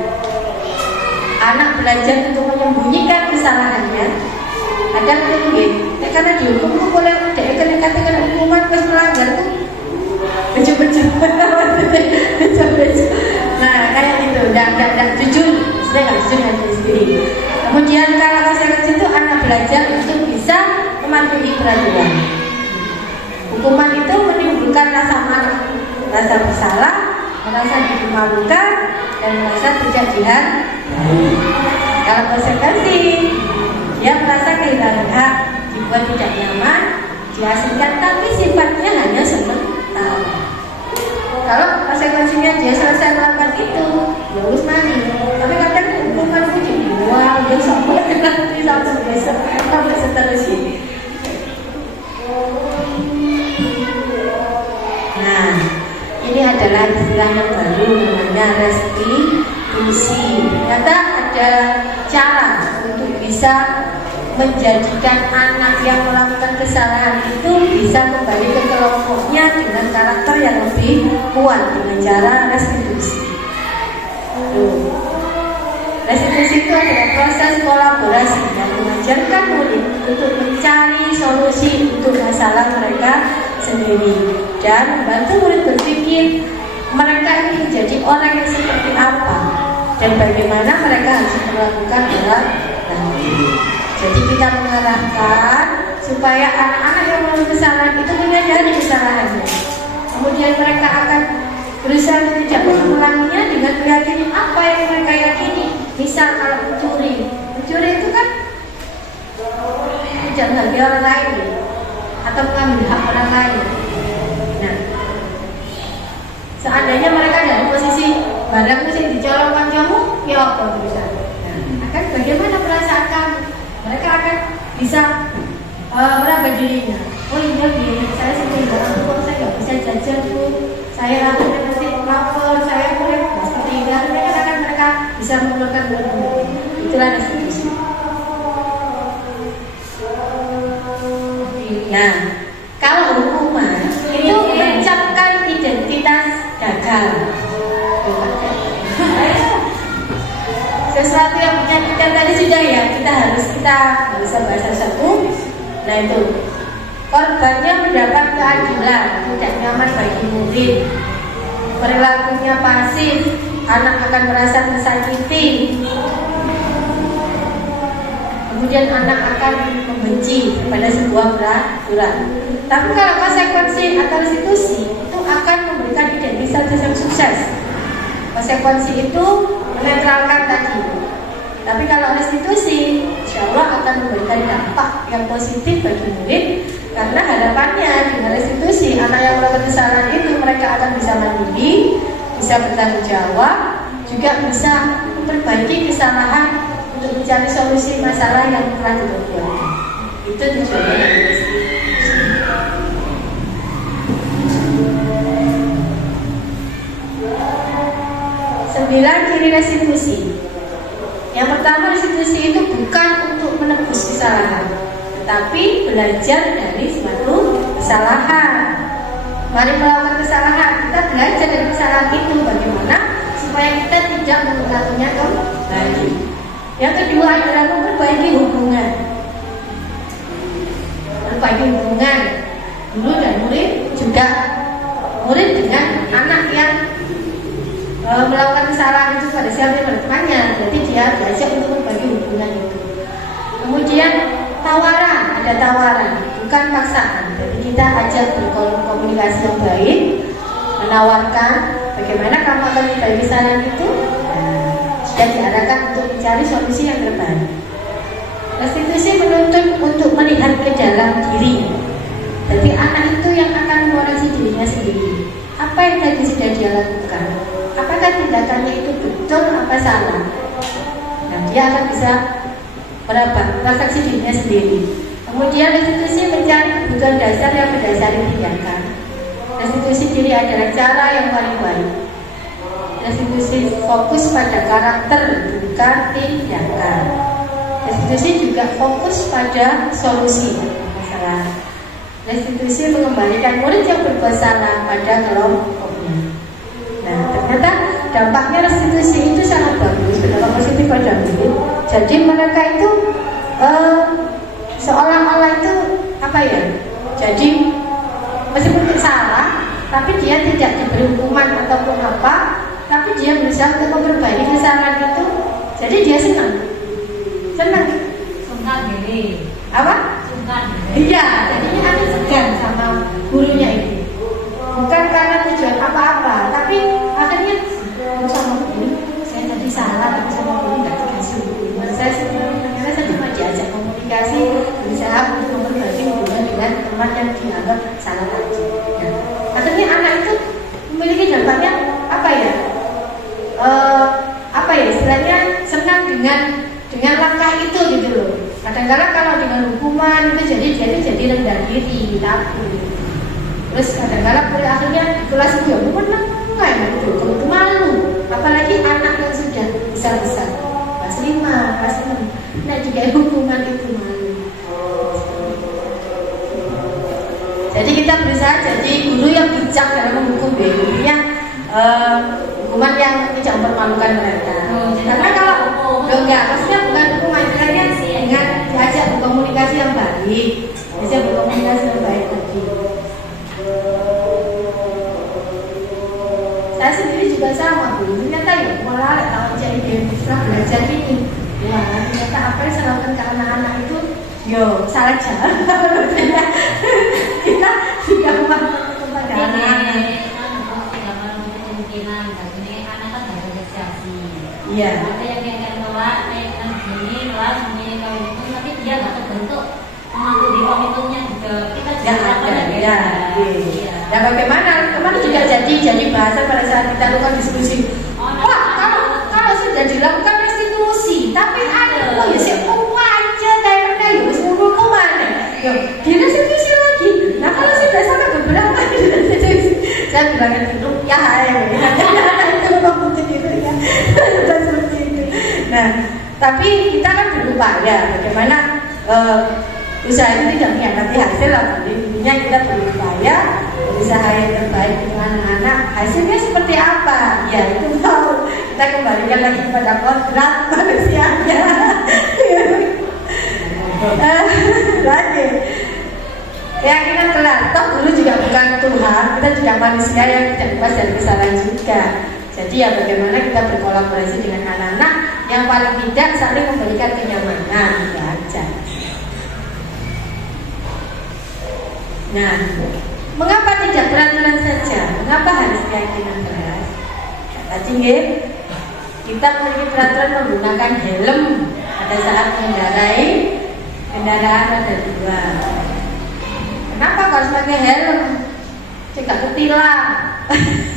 Anak belajar untuk menyembunyikan kesalahannya. Ada mungkin, karena dihukum tuh boleh dia kena hukuman pas melanggar tuh bejo-bejo. Nah kayak gitu, tidak jujur, saya nggak jujur dengan diri sendiri. Kemudian kalau konsekuensi itu anak belajar untuk bisa mematuhi peraturan. Hukuman itu menimbulkan rasa malu, rasa bersalah, merasa dimalukan, dan merasa tidak dihargai. Kalau konsekuensi, dia merasa kehilangan hak, dibuat tidak nyaman, diasingkan, tapi sifatnya hanya sementara. Kalau konsekuensinya dia selesai melakukan itu, ya harus mandi. Tapi kadang hukuman itu dibuang, dia sampai nanti sampai besok, sampai seterusnya. Nah, ini adalah istilah yang baru namanya restitusi. Ternyata ada cara untuk bisa menjadikan anak yang melakukan kesalahan itu bisa kembali ke kelompoknya dengan karakter yang lebih kuat dengan cara restitusi. Restitusi itu adalah proses kolaborasi yang mengajarkan murid untuk mencari solusi untuk masalah mereka sendiri dan membantu murid berpikir mereka ini menjadi orang yang seperti apa dan bagaimana mereka harus melakukan dalam nanti. Jadi kita mengarahkan supaya anak-anak yang melakukan kesalahan itu menyadari kesalahannya. Kemudian mereka akan berusaha untuk tidak mengulanginya dengan meyakini apa yang mereka yakini. Misal kalau mencuri itu kan tidak menghargai orang lain atau mengambil hak orang lain. Nah, seandainya mereka dalam posisi barang mesti dicolongkan kamu, ya apa misalnya? Nah, akan bagaimana perasaan kamu? Mereka akan bisa meraba dirinya. Oh iya, saya sendiri barang uang saya nggak bisa jajan tuh. Saya akhirnya nanti lapor, saya boleh seperti ini. Mereka bisa mengeluarkan uang. Itulah restitusi. Nah, kalau hukuman itu mencapkan identitas gagal. Sesuatu yang menyakitkan tadi sudah ya, kita bisa bahasa satu. Nah itu korbannya mendapat keadilan, tidak nyaman bagi murid, perilakunya pasif, anak akan merasa tersakiti, kemudian anak akan membenci pada sebuah peraturan. Tapi kalau konsekuensi atau restitusi itu akan memberikan identitas yang sukses. Konsekuensi itu menetralkan tadi. Tapi kalau restitusi, insya Allah akan memberikan dampak yang positif bagi murid. Karena harapannya dengan restitusi, anak yang melakukan kesalahan itu mereka akan bisa mandiri, bisa bertanggung jawab, juga bisa memperbaiki kesalahan untuk mencari solusi masalah yang telah dibuat. Itu tujuannya dari restitusi. 9 ciri restitusi. pertama restitusi itu bukan untuk menebus kesalahan, tetapi belajar dari suatu kesalahan. Mari melakukan kesalahan, kita belajar dari kesalahan itu bagaimana supaya kita tidak mengulanginya kembali. Yang kedua adalah memperbaiki hubungan. Memperbaiki hubungan guru dan murid, juga murid dengan anak yang melakukan kesalahan itu pada siapa yang temannya. Jadi dia belajar untuk memperbaiki hubungan itu. Kemudian tawaran, ada tawaran, bukan paksaan. Jadi kita ajak berkomunikasi yang baik, menawarkan bagaimana kamu akan memperbaiki kesalahan itu, dan diarahkan untuk mencari solusi yang terbaik. Restitusi menuntut untuk melihat ke dalam diri. Jadi anak itu yang akan mengoreksi dirinya sendiri. Apa yang tadi sudah dia lakukan? Apakah tindakannya itu betul apa salah? Nah, dia akan bisa merefleksi dirinya sendiri. Kemudian restitusi mencari kebutuhan dasar yang berdasari tindakan. Restitusi diri adalah cara yang paling baik. Restitusi fokus pada karakter, bukan tindakan. Restitusi juga fokus pada solusi masalah. Restitusi mengembalikan murid yang berbuat salah pada kelompoknya. Nah, ternyata dampaknya restitusi itu sangat bagus, berdampak positif pada murid. Jadi mereka itu seolah-olah itu apa ya? Jadi meskipun salah, tapi dia tidak diberi hukuman ataupun apa, tapi dia berusaha untuk memperbaiki kesalahan itu. Jadi dia senang diri. Apa? Sungkan. Iya, jadinya nanti segan sama gurunya itu. Bukan karena tujuan apa-apa, tapi akhirnya sama guru, saya tadi salah, tapi sama guru nggak dikasih hukuman. Saya cuma diajak komunikasi, berusaha untuk memperbaiki hubungan dengan teman yang dianggap salah tadi. Nah, akhirnya anak itu memiliki dampaknya apa ya? Istilahnya senang dengan langkah itu gitu loh. Kadang-kadang kalau dengan hukuman itu jadi rendah diri, takut. Terus kadang-kadang akhirnya di kelas itu ya menang kayak gitu, kalau itu malu. Apalagi anak yang sudah besar-besar, kelas 5, kelas 6, nah juga hukuman itu malu. Jadi kita berusaha jadi guru yang bijak dalam menghukum dirinya, hukuman yang tidak mempermalukan mereka. Karena kalau maksudnya bukan hukuman, istilahnya dengan diajak berkomunikasi yang baik, tadi. Saya sendiri juga sama Bu, ternyata ya malah tahun jadi setelah belajar ini, wah ternyata apa yang saya lakukan ke anak-anak itu, salah jalan. Kita juga memahami kepada anak-anak. Iya. Ada yang kelas, gini kelas, gini kalau itu, tapi dia nggak terbentuk mematuhi komitmennya juga. Kita juga ada. Ya bagaimana? Kemarin juga jadi bahasan pada saat kita lakukan diskusi. Wah, kalau sudah dilakukan restitusi, tapi ada ya sih aja kayaknya ya semua kemana? Di restitusi lagi. Nah kalau sudah sampai beberapa di restitusi, saya bilang itu ya itu memang itu ya. Sudah seperti itu. Nah, tapi kita kan berupaya bagaimana usaha itu tidak mengkhianati hasil. Intinya kita berupaya berusaha yang terbaik dengan anak-anak. Hasilnya seperti apa? Ya itu tahu. Kita kembalikan lagi kepada kodrat manusianya. Lanjut. Keyakinan telah, toh guru juga bukan Tuhan, kita juga manusia yang tidak bebas dari kesalahan juga. Jadi ya bagaimana kita berkolaborasi dengan anak-anak yang paling tidak saling memberikan kenyamanan, itu aja. Nah, mengapa tidak peraturan saja? Mengapa harus keyakinan keras? Tadi kita memiliki peraturan menggunakan helm pada saat mengendarai kendaraan roda 2. Kenapa harus pakai helm? Tidak ketilang,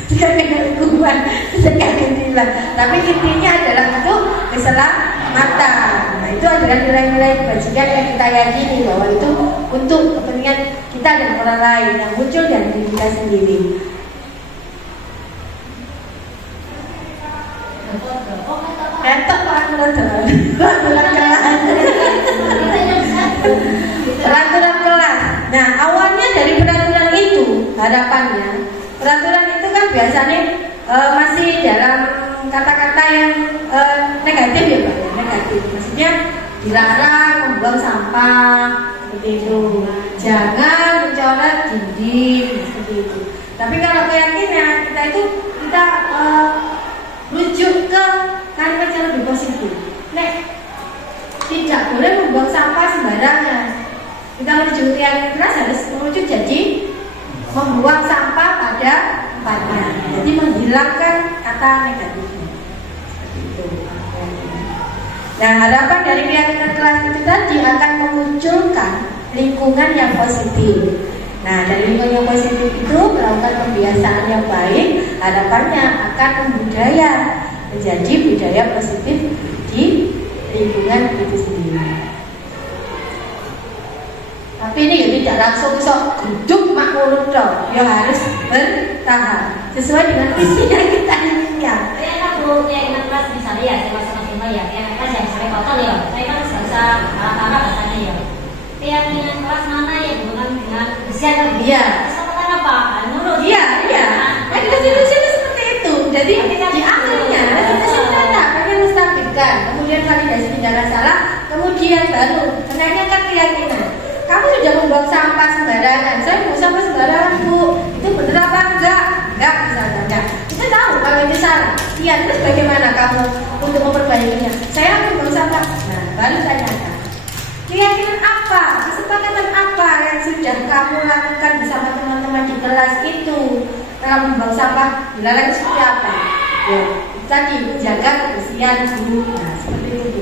tidak hukuman, tidak ketilang. Tapi intinya adalah untuk keselamatan. Nah, itu adalah nilai-nilai kebajikan yang kita yakini bahwa itu untuk kepentingan kita dan orang lain yang muncul dari diri kita sendiri. Ketok peraturan kelas. Peraturan kelas. Nah, awalnya dari peraturan itu harapannya, peraturan itu kan biasanya masih dalam kata-kata yang negatif ya Pak, ya, negatif. Maksudnya dilarang membuang sampah seperti itu, jangan mencoret dinding seperti itu. Tapi kalau keyakinan kita itu kita rujuk ke kalimat yang lebih positif. Tidak boleh membuang sampah sembarangan. Kita menuju keyakinan keras harus merujuk jadi membuang sampah pada tempatnya. Jadi menghilangkan kata negatifnya. Seperti itu. Nah, harapan dari keyakinan kelas itu tadi akan memunculkan lingkungan yang positif. Nah, dari lingkungan yang positif itu melakukan kebiasaan yang baik, harapannya akan membudaya menjadi budaya positif di lingkungan itu sendiri. Tapi ini ya tidak langsung sok gedung makmur dong, ya harus bertahap sesuai dengan visi yang kita inginkan. Saya aku ingat kelas misalnya ya, saya masuk ya, kelas yang saya total ya, saya kan bahasa Arab bahasanya ya. Keyakinan kelas mana yang hubungan dengan usia Iya. Kesempatan apa? Menurut Iya. Nah, konstitusi itu seperti itu. Jadi di akhirnya konstitusi itu ada bagian menstabilkan, kemudian validasi tindakan salah, kemudian baru menanyakan keyakinan. Kamu sudah membuang sampah sembarangan. Saya mau sampah sembarangan Bu. Itu benar apa enggak? Enggak misalnya. Kita tahu kalau itu salah. Iya, terus bagaimana kamu untuk memperbaikinya? Saya membuang sampah. Nah, baru tanyakan. Keyakinan apa? Kesepakatan apa yang sudah kamu lakukan bersama teman-teman di kelas itu? Kalau membuang sampah, dilarang seperti apa? Ya, tadi menjaga kebersihan dulu. Nah, seperti itu.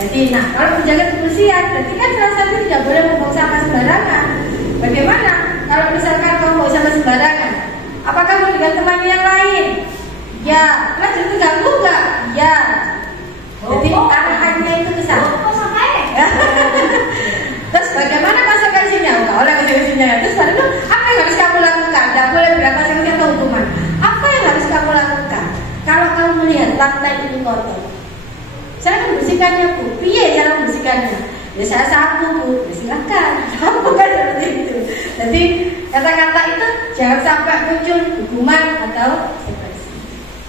Jadi, kalau menjaga kebersihan, berarti kan salah satu tidak boleh membuang sampah sembarangan. Bagaimana? Kalau misalkan kamu membuang sampah sembarangan, apakah kamu dengan teman yang lain? Ya, kelas itu ganggu nggak? Ya. Jadi arahannya itu ke sana. Terus bagaimana konsekuensinya? Oleh konsekuensinya. Terus baru apa yang harus kamu lakukan? Tidak boleh bilang konsekuensi atau hukuman. Apa yang harus kamu lakukan? Kalau kamu melihat lantai ini kotor, saya membersihkannya Bu. Piye cara membersihkannya? Ya saya sapu Bu. Ya, silakan. Bukan seperti itu. Jadi kata-kata itu jangan sampai muncul hukuman atau konsekuensi.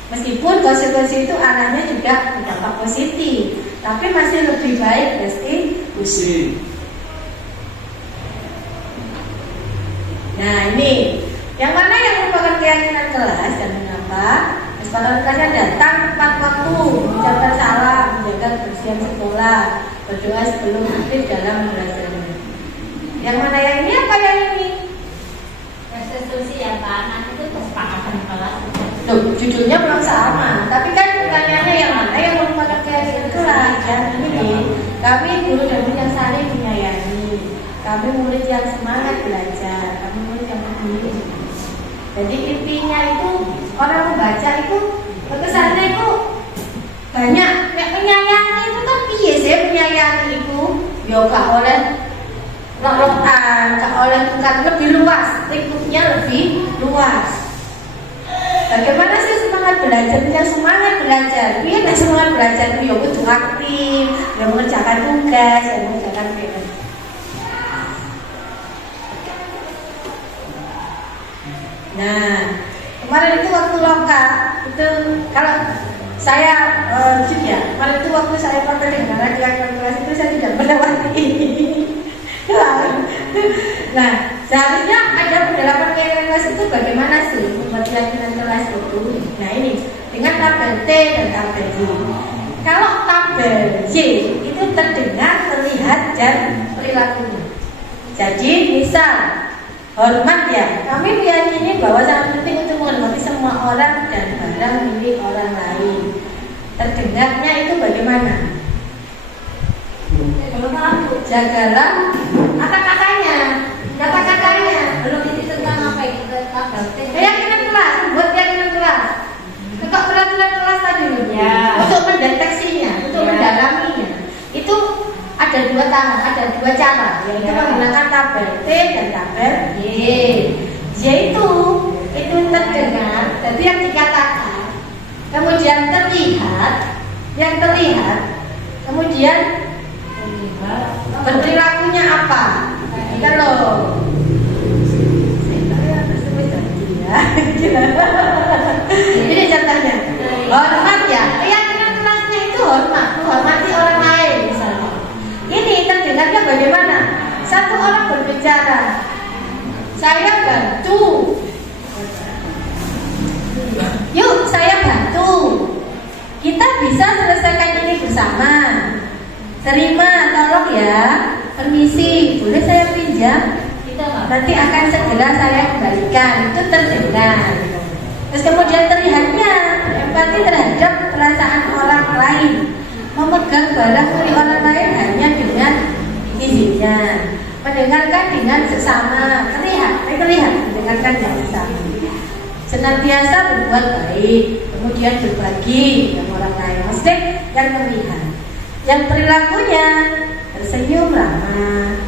Meskipun konsekuensi itu arahnya juga berdampak positif, tapi masih lebih baik restitusi. Nah ini yang mana yang merupakan keyakinan kelas dan mengapa? Kesepakatan kelasnya datang tepat waktu, mengucapkan salam, menjaga kebersihan sekolah, berdoa sebelum aktif dalam belajar. Yang mana yang ini apa yang ini? restitusi ya Pak, nanti itu kesepakatan kelas. Loh, judulnya belum sama, tapi kan pertanyaannya yang mana yang merupakan keyakinan kelas. Dan ini kami guru dan murid yang saling menyayangi, kami murid yang semangat belajar, kami murid yang peduli. Jadi intinya itu orang membaca itu kesannya itu banyak. Menyayangi itu kan piye sih menyayangi itu? Ya gak oleh lok-lokan, gak oleh bukan lebih luas, lingkupnya lebih luas. Bagaimana sih semangat belajar? Yang semangat belajar, iya semangat belajar itu ya kudu aktif, yang mengerjakan tugas, yang mengerjakan PR. Nah, kemarin itu waktu lokal itu kalau saya kemarin itu waktu saya pakai dengan kelas itu saya tidak melewati ini. Nah, seharusnya ada penerapan keyakinan kelas itu bagaimana sih membuat keyakinan kelas itu? Nah ini dengan tabel T dan tabel Y. Kalau tabel Y itu terdengar, terlihat dan perilakunya. Jadi misal hormat ya, kami meyakini bahwa sangat penting untuk menghormati semua orang dan barang milik orang lain. Terdengarnya itu bagaimana? Jagalah kata-katanya. Belum ini tentang apa itu tabel T. Keyakinan kelas, buat keyakinan kelas. Kok peraturan kelas tadi Ya. untuk mendeteksinya, untuk mendalaminya. Itu ada dua cara, yaitu menggunakan tabel T dan tabel Y. Y itu terdengar, jadi yang dikatakan, kemudian terlihat, yang terlihat, kemudian berperilakunya apa? Kalau ini contohnya hormat ya, keyakinan kelasnya itu hormat, menghormati orang lain misalnya. Ini terdengarnya bagaimana? Satu orang berbicara, saya bantu, yuk saya bantu, kita bisa selesaikan ini bersama. Terima, tolong ya, permisi, boleh saya pinjam? Nanti akan segera saya kembalikan. Itu terdengar. Terus kemudian terlihatnya empati terhadap perasaan orang lain, memegang barang milik orang lain hanya dengan izinnya, mendengarkan dengan sesama, terlihat mendengarkan dengan sesama, senantiasa berbuat baik, kemudian berbagi dengan orang lain. Maksudnya yang terlihat, yang perilakunya tersenyum ramah,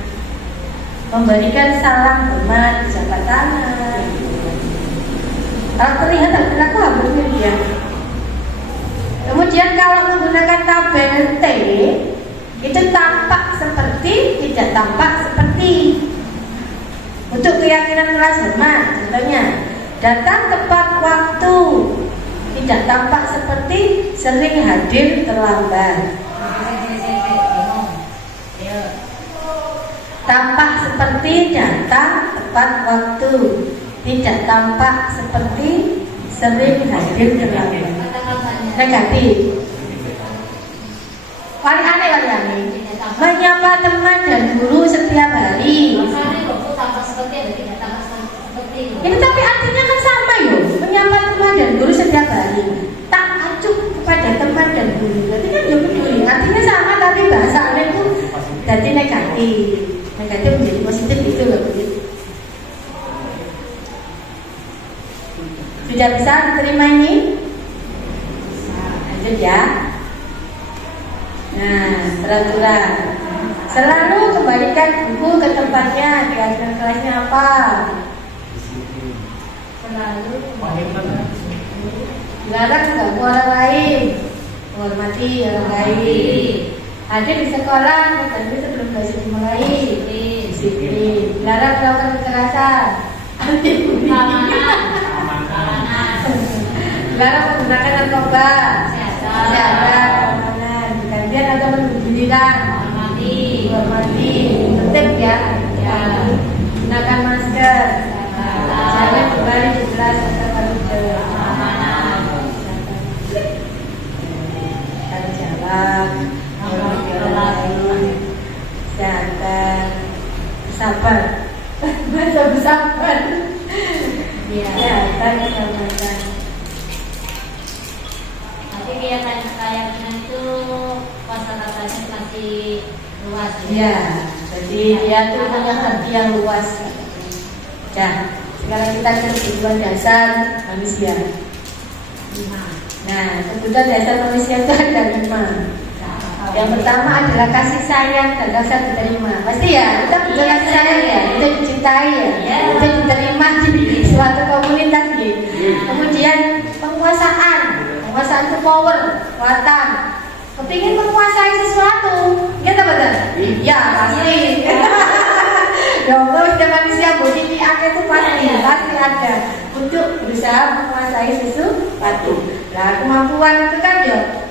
memberikan salam hormat, jabat tangan. Kalau terlihat perilaku hampir mirip. Kemudian kalau menggunakan tabel T, itu tampak seperti, tidak tampak seperti. Untuk keyakinan kelas hormat, contohnya datang tepat waktu, tidak tampak seperti, sering hadir terlambat. Tampak seperti datang tepat waktu, tidak tampak seperti sering hadir terlambat. Negatif. Paling aneh. Menyapa teman dan guru setiap hari. Ini tapi artinya kan sama yuk. Menyapa teman dan guru setiap hari. Tak acuh kepada teman dan guru. Berarti kan ya peduli. Artinya sama tapi bahasa aneh itu jadi negatif. Negatif menjadi positif itu loh. Sudah bisa diterima ini? Lanjut ya. Nah, peraturan. Selalu kembalikan buku ke tempatnya. Keyakinan kelasnya apa? Selalu kembalikan. Dilarang mengganggu orang lain, menghormati orang lain. Hadir di sekolah, tetapi sebelum belajar dimulai. Disiplin. Dilarang melakukan kekerasan. Dilarang menggunakan narkoba. Kesehatan, keamanan, bergantian atau bergiliran. Hormati, tertib ya. Gunakan masker. Jangan kembali di kelas atau paruh. Jawab. Kesehatan, sabar, masa bersabar. Kesehatan, keselamatan. Tapi keyakinan itu kosakatanya masih luas ya. Jadi dia itu punya arti yang luas. Nah, sekarang kita ke kebutuhan dasar manusia. Nah, kebutuhan dasar manusia itu ada 5. Yang pertama adalah kasih sayang dan rasa diterima. Pasti ya, kita butuh kasih sayang ya, kita dicintai ya, kita diterima di suatu komunitas gitu. Kemudian penguasaan itu power, kekuatan. Kepingin menguasai sesuatu, gitu betul? Iya pasti. Ya Allah, setiap manusia begini itu pasti ada untuk berusaha menguasai sesuatu. Nah, kemampuan itu kan ya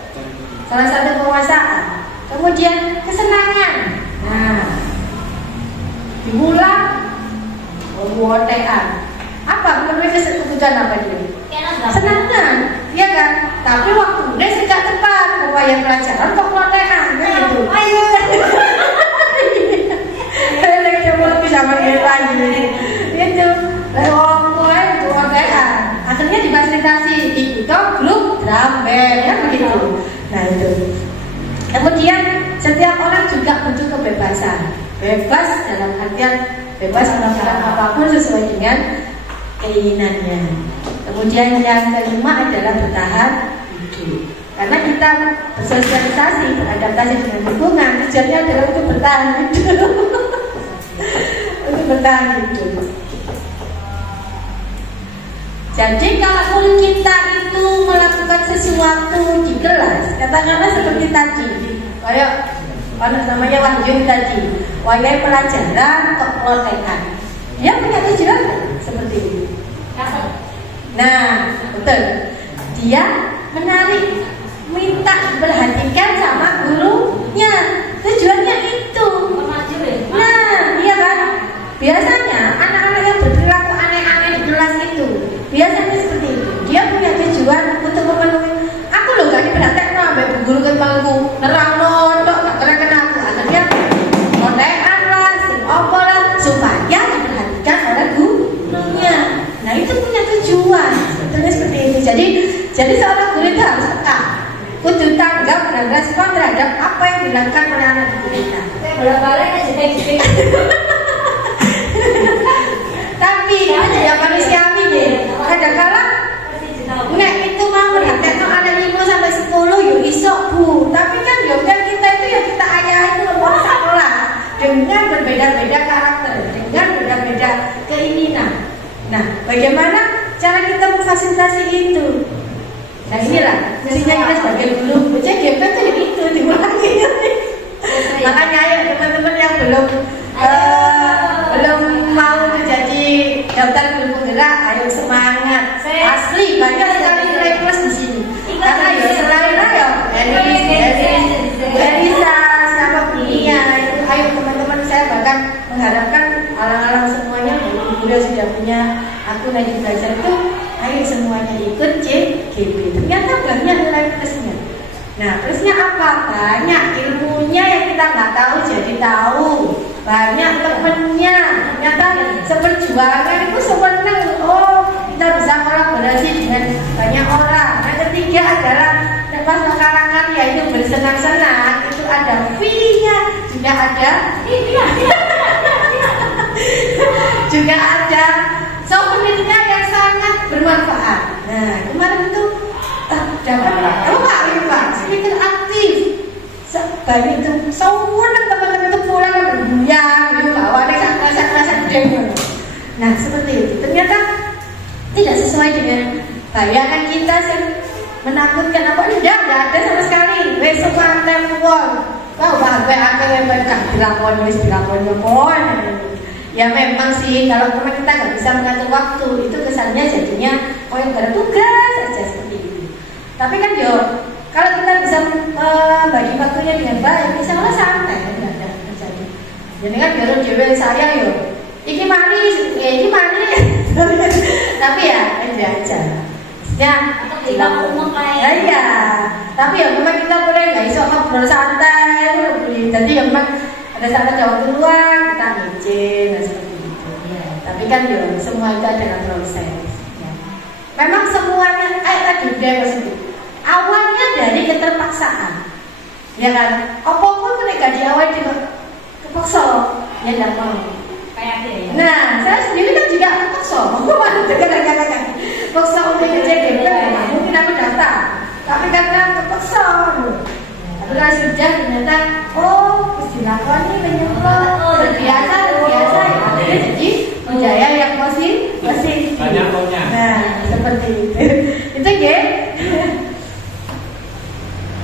salah satu penguasaan. Kemudian kesenangan. Nah, diulang kewotean. Apa menurut kebutuhan apa dia? Senangan, ya kan? Tapi waktunya sejak tepat. Yang pelajaran kok kewotean, gitu. Ayo. Bisa lagi itu mulai kewotean. Akhirnya difasilitasi ikut grup drum band, ya begitu. Nah itu. Kemudian setiap orang juga butuh kebebasan. Bebas dalam artian bebas melakukan apapun sesuai dengan keinginannya. Kemudian yang kelima adalah bertahan hidup. Karena kita bersosialisasi, beradaptasi dengan lingkungan, tujuannya adalah untuk bertahan hidup. Untuk bertahan hidup. Jadi kalau murid kita itu melakukan sesuatu di kelas, katakanlah seperti tadi, kayak namanya Wahyu tadi, wayai pelajaran keplotekan, dia punya tujuan seperti ini. Nah, betul. Dia menarik, minta diperhatikan sama gurunya. Tujuannya itu. Nah, iya kan? Biasanya anak-anak yang berperilaku aneh-aneh di kelas itu biasanya seperti itu. Dia punya tujuan untuk memenuhi. Aku loh gak diperhatikan sampai guru ketemu nerang nonton, gak kena aku. Akhirnya kontekan lah, sing opo lah, supaya diperhatikan oleh gurunya. Nah itu punya tujuan. Sebetulnya seperti itu. Jadi seorang guru itu harus peka, kudu tanggap dan respon terhadap apa yang dilakukan oleh anak didik kita. Bolak-balik aja kayak Tapi itu ya manusiawi deh. Kadang-kadang nek itu mau berhati-hati anak 5 sampai 10 yuk isok bu. Tapi kan kita itu ya kita ayah itu lemah sekolah dengan berbeda-beda karakter, dengan berbeda-beda keinginan. Nah, bagaimana cara kita memfasilitasi itu? Nah inilah mestinya kita sebagai guru CGP itu diulangi. Makanya ayo teman-teman yang belum mau menjadi daftar guru penggerak, ayo semangat. Asli banyak sekali nilai plus di sini. Karena ya selain Elisa, siapa punya itu, ayo teman-teman, saya bahkan mengharapkan alang-alang semuanya guru sudah punya akun lagi belajar itu, ayo semuanya ikut CGP. Ternyata banyak nilai plusnya. Nah, plusnya apa? Banyak ilmunya yang kita nggak tahu jadi tahu. Banyak temennya. Ternyata seperjuangan itu seneng. Oh, kita bisa kolaborasi dengan banyak orang. Yang ketiga adalah pas mengkarangkan yaitu bersenang-senang. Itu ada fee-nya, juga ada juga ada souvenirnya yang sangat bermanfaat. Nah, kemarin itu dapat Pak, speaker aktif. Banyak itu souvenir teman-teman itu pulang berbuyang, bawa rasa demo. Nah, seperti itu. Ternyata tidak sesuai dengan bayangan kita yang menakutkan apa tidak ada sama sekali. Besok mantan wong. Kau bahagia akan yang berkah dilakoni pon. Ya memang sih kalau memang kita nggak bisa mengatur waktu itu kesannya jadinya yang bertugas saja seperti itu. Tapi kan kalau kita bisa bagi waktunya dengan baik, insya Allah santai tidak ada terjadi. Jadi kan dewe saya ini manis. Tapi ya aja. Ya, kita ngomong kayak. Iya. Tapi ya memang kita boleh nggak iso ngobrol santai. Jadi ya memang ada saat ada waktu luang kita ngecil dan seperti itu. Ya. Tapi kan semua itu ada proses. Ya. Memang semuanya tadi udah sebut. Awalnya dari keterpaksaan, ya kan? Apapun ketika di awal kepaksa, ya tidak mau. Nah, saya sendiri kan juga kepaksa. Kadang-kadang paksa untuk CGP, mungkin aku daftar, tapi karena kepaksa. Tapi kalau sudah ternyata, dilakoni menyemprot, terbiasa, ya jadi budaya yang positif. Nah, seperti itu. Itu ya.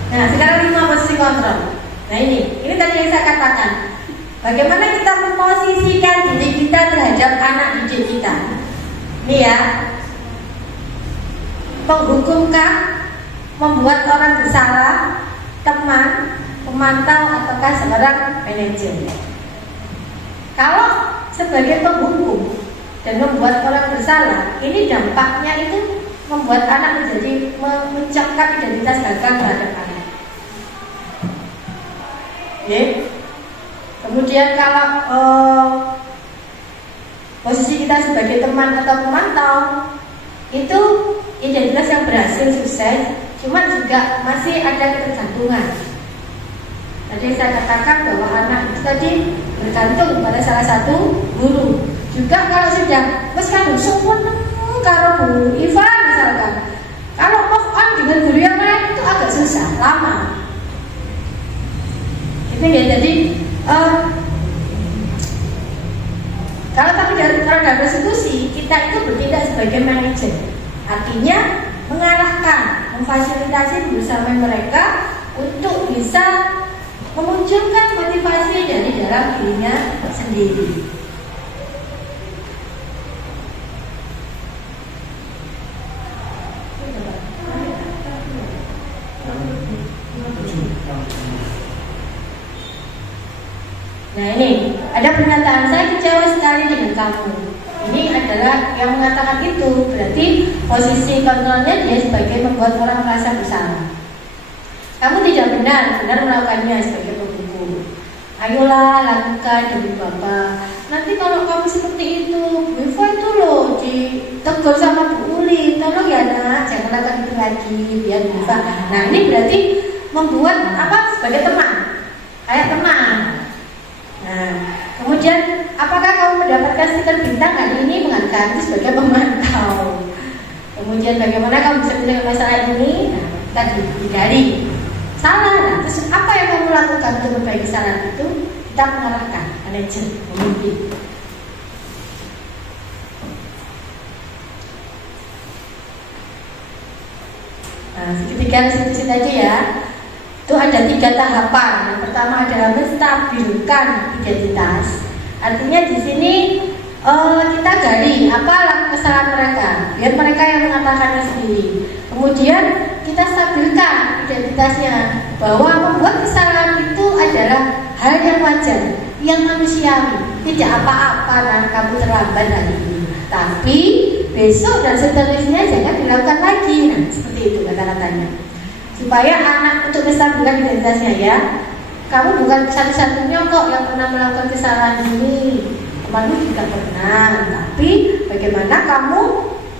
Nah, sekarang 5 posisi kontrol. Nah ini tadi yang saya katakan. Bagaimana kita memposisikan diri kita terhadap anak didik kita. Ini ya. Penghukumkah, membuat orang bersalah, teman, pemantau, ataukah seorang manajer. Kalau sebagai penghukum dan membuat orang bersalah, ini dampaknya itu membuat anak menjadi mencengkak identitas gagal terhadap anak. Okay. Kemudian kalau posisi kita sebagai teman atau pemantau, itu identitas yang berhasil sukses, cuma juga masih ada ketergantungan. Tadi saya katakan bahwa anak itu tadi bergantung pada salah satu guru. Juga kalau sudah meskipun semua kalau Bu Iva misalkan, kalau move on dengan guru yang lain itu agak susah, lama. Itu ya, jadi kalau dalam institusi kita itu bertindak sebagai manajer. Artinya mengarahkan, memfasilitasi bersama mereka untuk bisa memunculkan motivasi dari dalam dirinya sendiri. Nah ini, ada pernyataan, saya kecewa sekali dengan kamu. Ini adalah yang mengatakan itu, berarti posisi kontrolnya dia sebagai membuat orang merasa bersalah. Kamu tidak benar melakukannya sebagai pembuku. Ayolah lakukan demi Bapak. Nanti kalau kamu seperti itu, Bu Ivo itu loh ditegur sama Bu Uli. Tolong ya nak, jangan lakukan itu lagi biar bisa. Nah ini berarti membuat apa sebagai teman, kayak teman. Nah, kemudian apakah kamu mendapatkan stiker bintang hari ini mengatakan sebagai pemantau? Kemudian bagaimana kamu bisa menyelesaikan masalah ini? Nah, kita dihindari. Salah, nah, terus apa yang kamu lakukan untuk memperbaiki kesalahan itu? Kita mengarahkan, manajer, memimpin. Nah, ketiga situ aja ya. Itu ada 3 tahapan. Yang pertama adalah menstabilkan identitas. Artinya di sini kita gali apa kesalahan mereka, biar mereka yang mengatakannya sendiri. Kemudian kita stabilkan identitasnya, bahwa membuat kesalahan itu adalah hal yang wajar, yang manusiawi. Tidak apa-apa kan kamu terlambat hari ini, tapi besok dan seterusnya jangan dilakukan lagi. Nah seperti itu kata-katanya, supaya anak untuk menstabilkan identitasnya ya. Kamu bukan satu-satunya kok yang pernah melakukan kesalahan ini. Temanmu juga pernah, tapi bagaimana kamu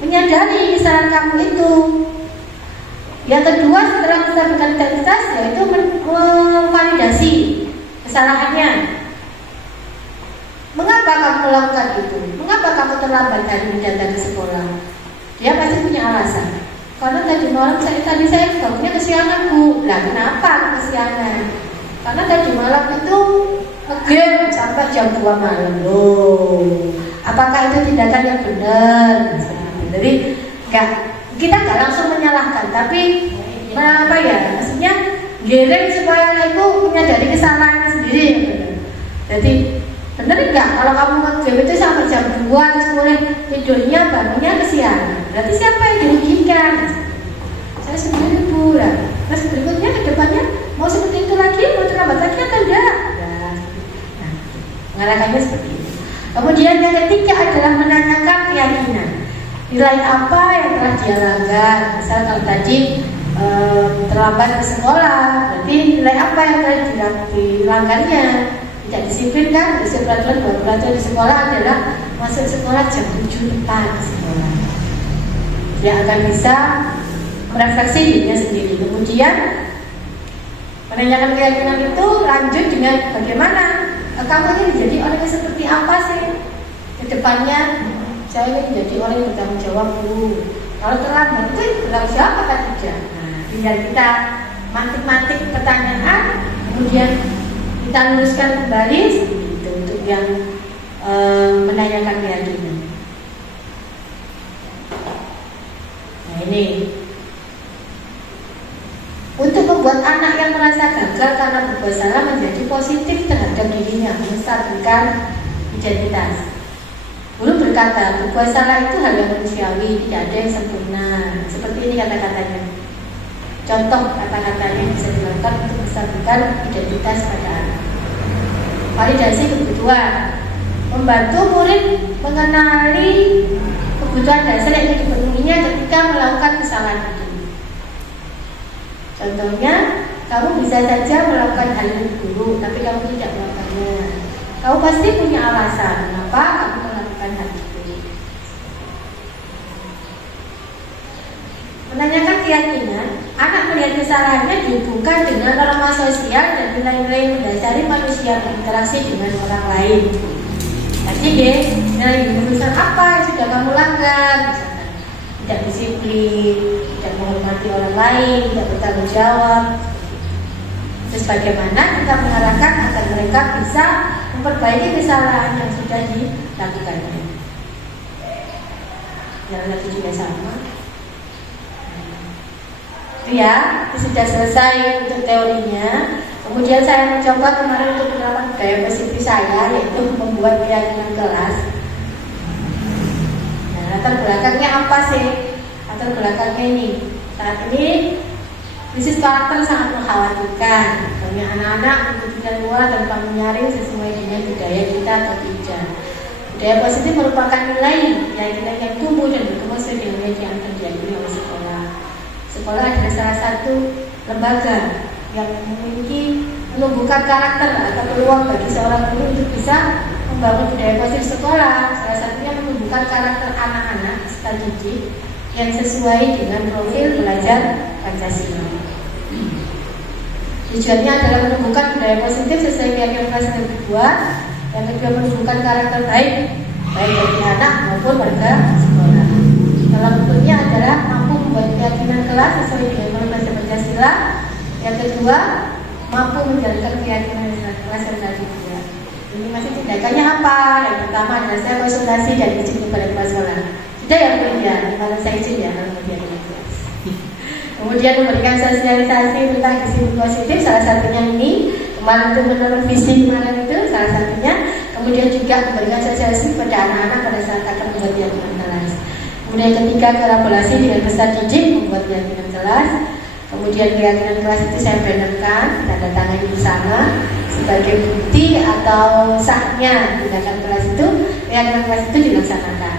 menyadari kesalahan kamu itu? Yang kedua setelah menstabilkan identitas yaitu memvalidasi kesalahannya. Mengapa kamu melakukan itu? Mengapa kamu terlambat hari ini datang ke sekolah? Dia pasti punya alasan. Karena tadi malam saya bangunnya kesiangan Bu. Lah kenapa kesiangan? Karena tadi malam itu ngegame sampai jam 2 malam loh. Apakah itu tindakan yang benar? Jadi kita nggak langsung menyalahkan, tapi apa ya? Maksudnya gereng supaya itu menyadari kesalahannya sendiri. Jadi benar nggak kalau kamu ngegame itu sampai jam 2 terus mulai tidurnya bangunnya kesiangan? Berarti siapa yang dirugikan? Saya sendiri Bu. Terus berikutnya ke depannya mau seperti itu lagi, mau terlambat lagi atau enggak? Nah, mengarahkannya seperti itu. Kemudian yang ketiga adalah menanyakan keyakinan. Nilai apa yang telah dia langgar? Misal kalau tadi terlambat ke sekolah, berarti nilai apa yang telah dilanggarnya? Tidak disiplin kan? Bisa peraturan di sekolah adalah masuk sekolah jam 7 tepat ke sekolah. Dia akan bisa merefleksi dirinya sendiri. Kemudian menanyakan keyakinan itu lanjut dengan bagaimana kamu ini menjadi orang yang seperti apa sih ke depannya? Saya ingin menjadi orang yang bertanggung jawab Bu. Kalau terlambat itu bertanggung jawab apa tidak? Nah, biar kita mantik-mantik pertanyaan, kemudian kita luruskan kembali seperti itu untuk yang menanyakan keyakinan. Nah ini untuk membuat anak yang merasa gagal karena berbuat salah menjadi positif terhadap dirinya, menstabilkan identitas. Guru berkata, berbuat salah itu hal yang manusiawi, tidak ada yang sempurna. Seperti ini kata-katanya. Contoh kata-katanya yang bisa dilakukan untuk menstabilkan identitas pada anak. Validasi kebutuhan, membantu murid mengenali kebutuhan dasar yang dipenuhinya ketika melakukan kesalahan itu. Contohnya, kamu bisa saja melakukan hal yang buruk, tapi kamu tidak melakukannya. Kamu pasti punya alasan kenapa kamu melakukan hal itu. Menanyakan keyakinan, anak melihat kesalahannya dihubungkan dengan norma sosial dan nilai-nilai mendasari manusia berinteraksi dengan orang lain. Jadi nilai universal apa yang sudah kamu langgar? Misalkan tidak disiplin, tidak menghormati orang lain, tidak bertanggung jawab. Terus bagaimana kita mengarahkan agar mereka bisa memperbaiki kesalahan yang sudah dilakukannya. Yang lagi juga sama. Ya, sudah selesai untuk teorinya. Kemudian saya mencoba kemarin untuk menerapkan budaya positif saya, yaitu membuat keyakinan kelas. Nah, latar belakangnya apa sih? Latar belakangnya ini, saat ini krisis karakter sangat mengkhawatirkan. Banyak anak-anak mengikuti luar tanpa menyaring sesuai dengan budaya kita atau tidak. Budaya positif merupakan nilai yang tumbuh dan berkembang sesuai dengan yang terjadi oleh sekolah. Sekolah adalah salah satu lembaga yang memiliki menumbuhkan karakter atau peluang bagi seorang guru untuk bisa membangun budaya positif sekolah. Salah satunya menumbuhkan karakter anak-anak peserta didik yang sesuai dengan profil belajar Pancasila. Tujuannya adalah menumbuhkan budaya positif sesuai keyakinan kelas yang kedua. Yang kedua, menumbuhkan karakter baik bagi anak maupun warga sekolah. Dalam bentuknya adalah mampu membuat keyakinan kelas sesuai dengan belajar Pancasila. Yang kedua, mampu menjalankan keyakinan kelas yang tadi juga. Ini masih tindakannya apa? Yang pertama adalah saya konsultasi dan izin kepada kepala sekolah. Tidak yang berbeda, dimana saya izin ya kalau kemudian kelas. Kemudian memberikan sosialisasi tentang isi positif, salah satunya ini kemarin untuk menurut visi kemarin itu salah satunya. Kemudian juga memberikan sosialisasi kepada anak-anak pada saat akan membuat keyakinan kelas. Kemudian ketiga, kolaborasi dengan peserta didik membuat keyakinan kelas. Kemudian keyakinan kelas itu saya bannerkan, tanda tangan bersama sebagai bukti atau sahnya tindakan kelas itu, keyakinan kelas itu dilaksanakan.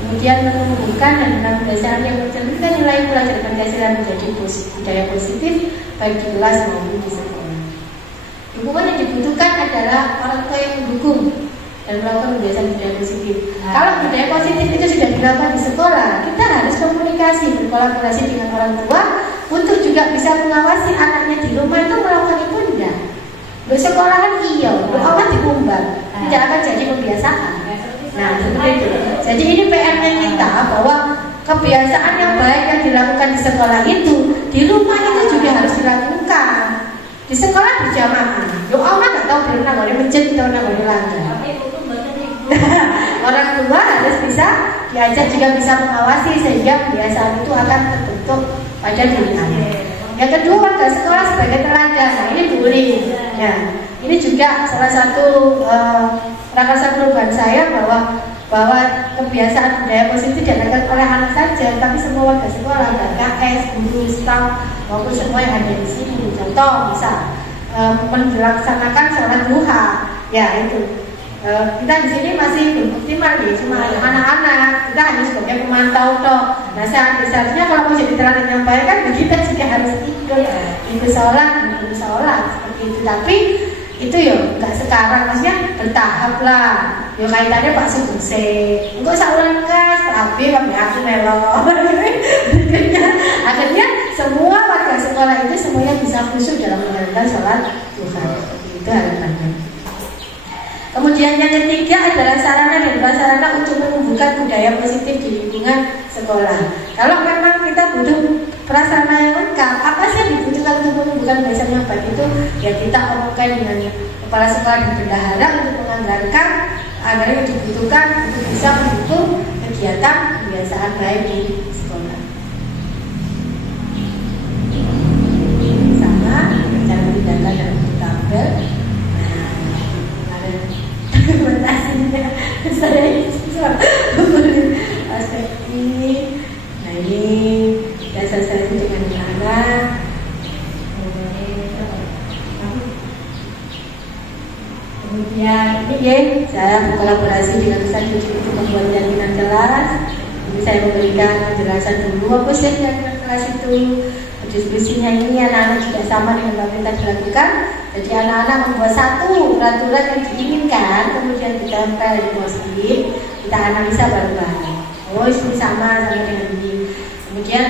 Kemudian menumbuhkan dan pembelajaran yang mencerminkan nilai pelajaran Pancasila menjadi budaya positif baik di kelas maupun di sekolah. Dukungan yang dibutuhkan adalah orang tua yang mendukung dan melakukan pembiasaan budaya positif. Kalau budaya positif itu sudah dilakukan di sekolah, kita harus komunikasi, berkolaborasi dengan orang tua untuk juga bisa mengawasi anaknya di rumah itu melakukan itu enggak. Di sekolahan iya, amat diumbar, tidak akan jadi pembiasaan. Nah, seperti itu. Jadi ini PR-nya kita bahwa kebiasaan yang baik yang dilakukan di sekolah itu di rumah itu juga harus dilakukan. Di sekolah berjamaah. Amat nggak tahu berenang oleh masjid atau berenang oleh lantai. Orang tua harus bisa diajak juga bisa mengawasi sehingga kebiasaan itu akan terbentuk pada diri anak. Yang kedua, warga sekolah sebagai teladan. Nah, ini boleh. Ya, ini juga salah satu rangkaian perubahan saya bahwa kebiasaan budaya positif dilakukan oleh anak saja, tapi semua warga sekolah, KS, guru, staf maupun semua yang ada di sini. Contoh, bisa melaksanakan sholat duha. Ya itu. Kita di sini masih belum optimal ya, cuma anak-anak. Kita hanya sebagai pemantau toh. Nah, seharusnya kalau mau jadi teladan yang baik kan kita juga harus ikut sholat seperti itu. Tapi itu ya nggak sekarang, maksudnya bertahap lah. Ya kaitannya Pak Sugeng enggak saulan kas, tapi aku melo. Akhirnya semua warga sekolah itu semuanya bisa khusyuk dalam menjalankan sholat duha. Itu harapannya. Kemudian yang ketiga adalah sarana dan prasarana untuk menumbuhkan budaya positif di lingkungan sekolah. Kalau memang kita butuh prasarana yang lengkap, apa sih yang dibutuhkan untuk menumbuhkan budaya yang baik itu? Ya kita omongkan dengan kepala sekolah dan bendahara untuk menganggarkan agar yang dibutuhkan untuk bisa mendukung kegiatan kebiasaan baik di sekolah. Sama cara tindakan dalam tabel. Dokumentasinya saya aspek ini. Nah ini kita selesai dengan anak. Kemudian ini ya, saya berkolaborasi dengan peserta didik untuk membuat keyakinan kelas. Ini saya memberikan penjelasan dulu apa sih keyakinan kelas itu. Diskusinya ini anak-anak juga sama dengan apa yang tadi dilakukan. Jadi anak-anak membuat satu peraturan yang diinginkan, kemudian ditempel di post-it, kita analisa bareng-bareng. Oh ini sama dengan ini. Kemudian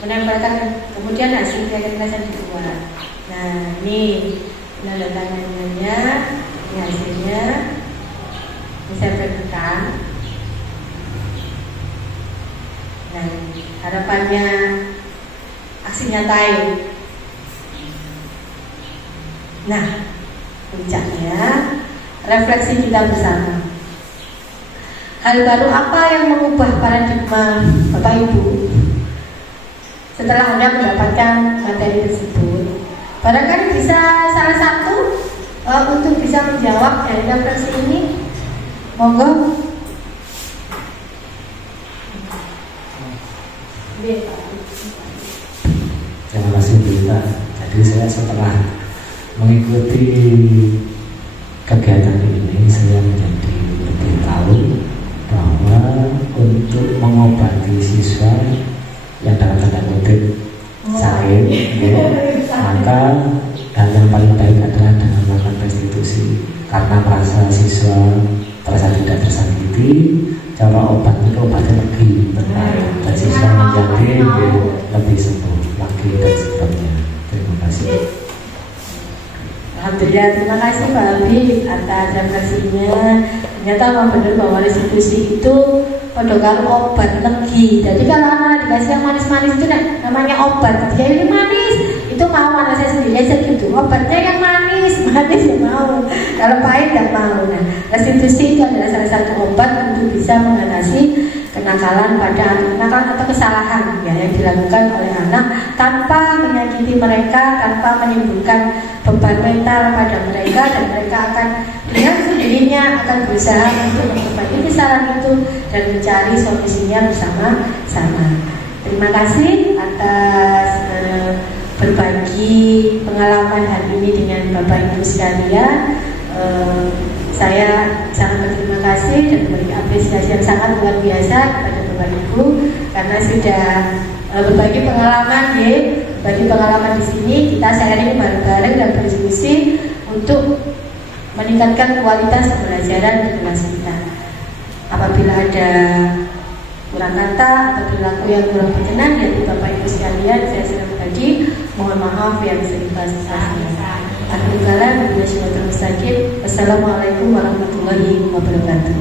menempelkan, kemudian hasil keyakinan kelas yang dibuat. Nah ini tanda tangannya, ini hasilnya. Ini saya berikan. Nah harapannya aksi nyatain. Nah, puncaknya refleksi kita bersama. Hal baru apa yang mengubah paradigma Bapak Ibu setelah Anda mendapatkan materi tersebut. Barangkali bisa salah satu untuk bisa menjawab dari refleksi ini, monggo. Terima kasih Bu Ita. Jadi saya setelah mengikuti kegiatan ini, saya menjadi lebih tahu bahwa untuk mengobati siswa yang dalam tanda kutip sakit, ya, maka hal yang paling baik adalah dengan melakukan restitusi. Karena merasa siswa terasa tidak tersakiti, cara obatnya obatnya pergi, dan siswa menjadi lebih sembuh lagi dan sebagainya. Terima kasih. Alhamdulillah, terima kasih Pak Habib atas refleksinya. Ternyata memang benar bahwa restitusi itu pendokar obat legi. Jadi kalau anak dikasih yang manis-manis itu namanya obat. Dia ini manis, itu mau anak saya sendiri aja gitu. Obatnya yang manis ya mau. Kalau pahit tidak mau. Nah, restitusi itu adalah salah satu obat untuk bisa mengatasi kenakalan atau kesalahan ya, yang dilakukan oleh anak tanpa menyakiti mereka, tanpa menimbulkan beban mental pada mereka, dan mereka akan dengan sendirinya akan berusaha untuk memperbaiki kesalahan itu dan mencari solusinya bersama-sama. Terima kasih atas berbagi pengalaman hari ini dengan Bapak Ibu sekalian. Saya sangat berterima kasih dan memberi apresiasi yang sangat luar biasa kepada Bapak Ibu karena sudah berbagi pengalaman ya. Bagi pengalaman di sini kita sharing bareng-bareng dan berdiskusi untuk meningkatkan kualitas pembelajaran di kelas kita. Apabila ada kurang kata atau perilaku yang kurang berkenan dari Bapak Ibu sekalian, saya sudah berbagi, mohon maaf yang sebesar-besarnya. Assalamualaikum warahmatullahi wabarakatuh.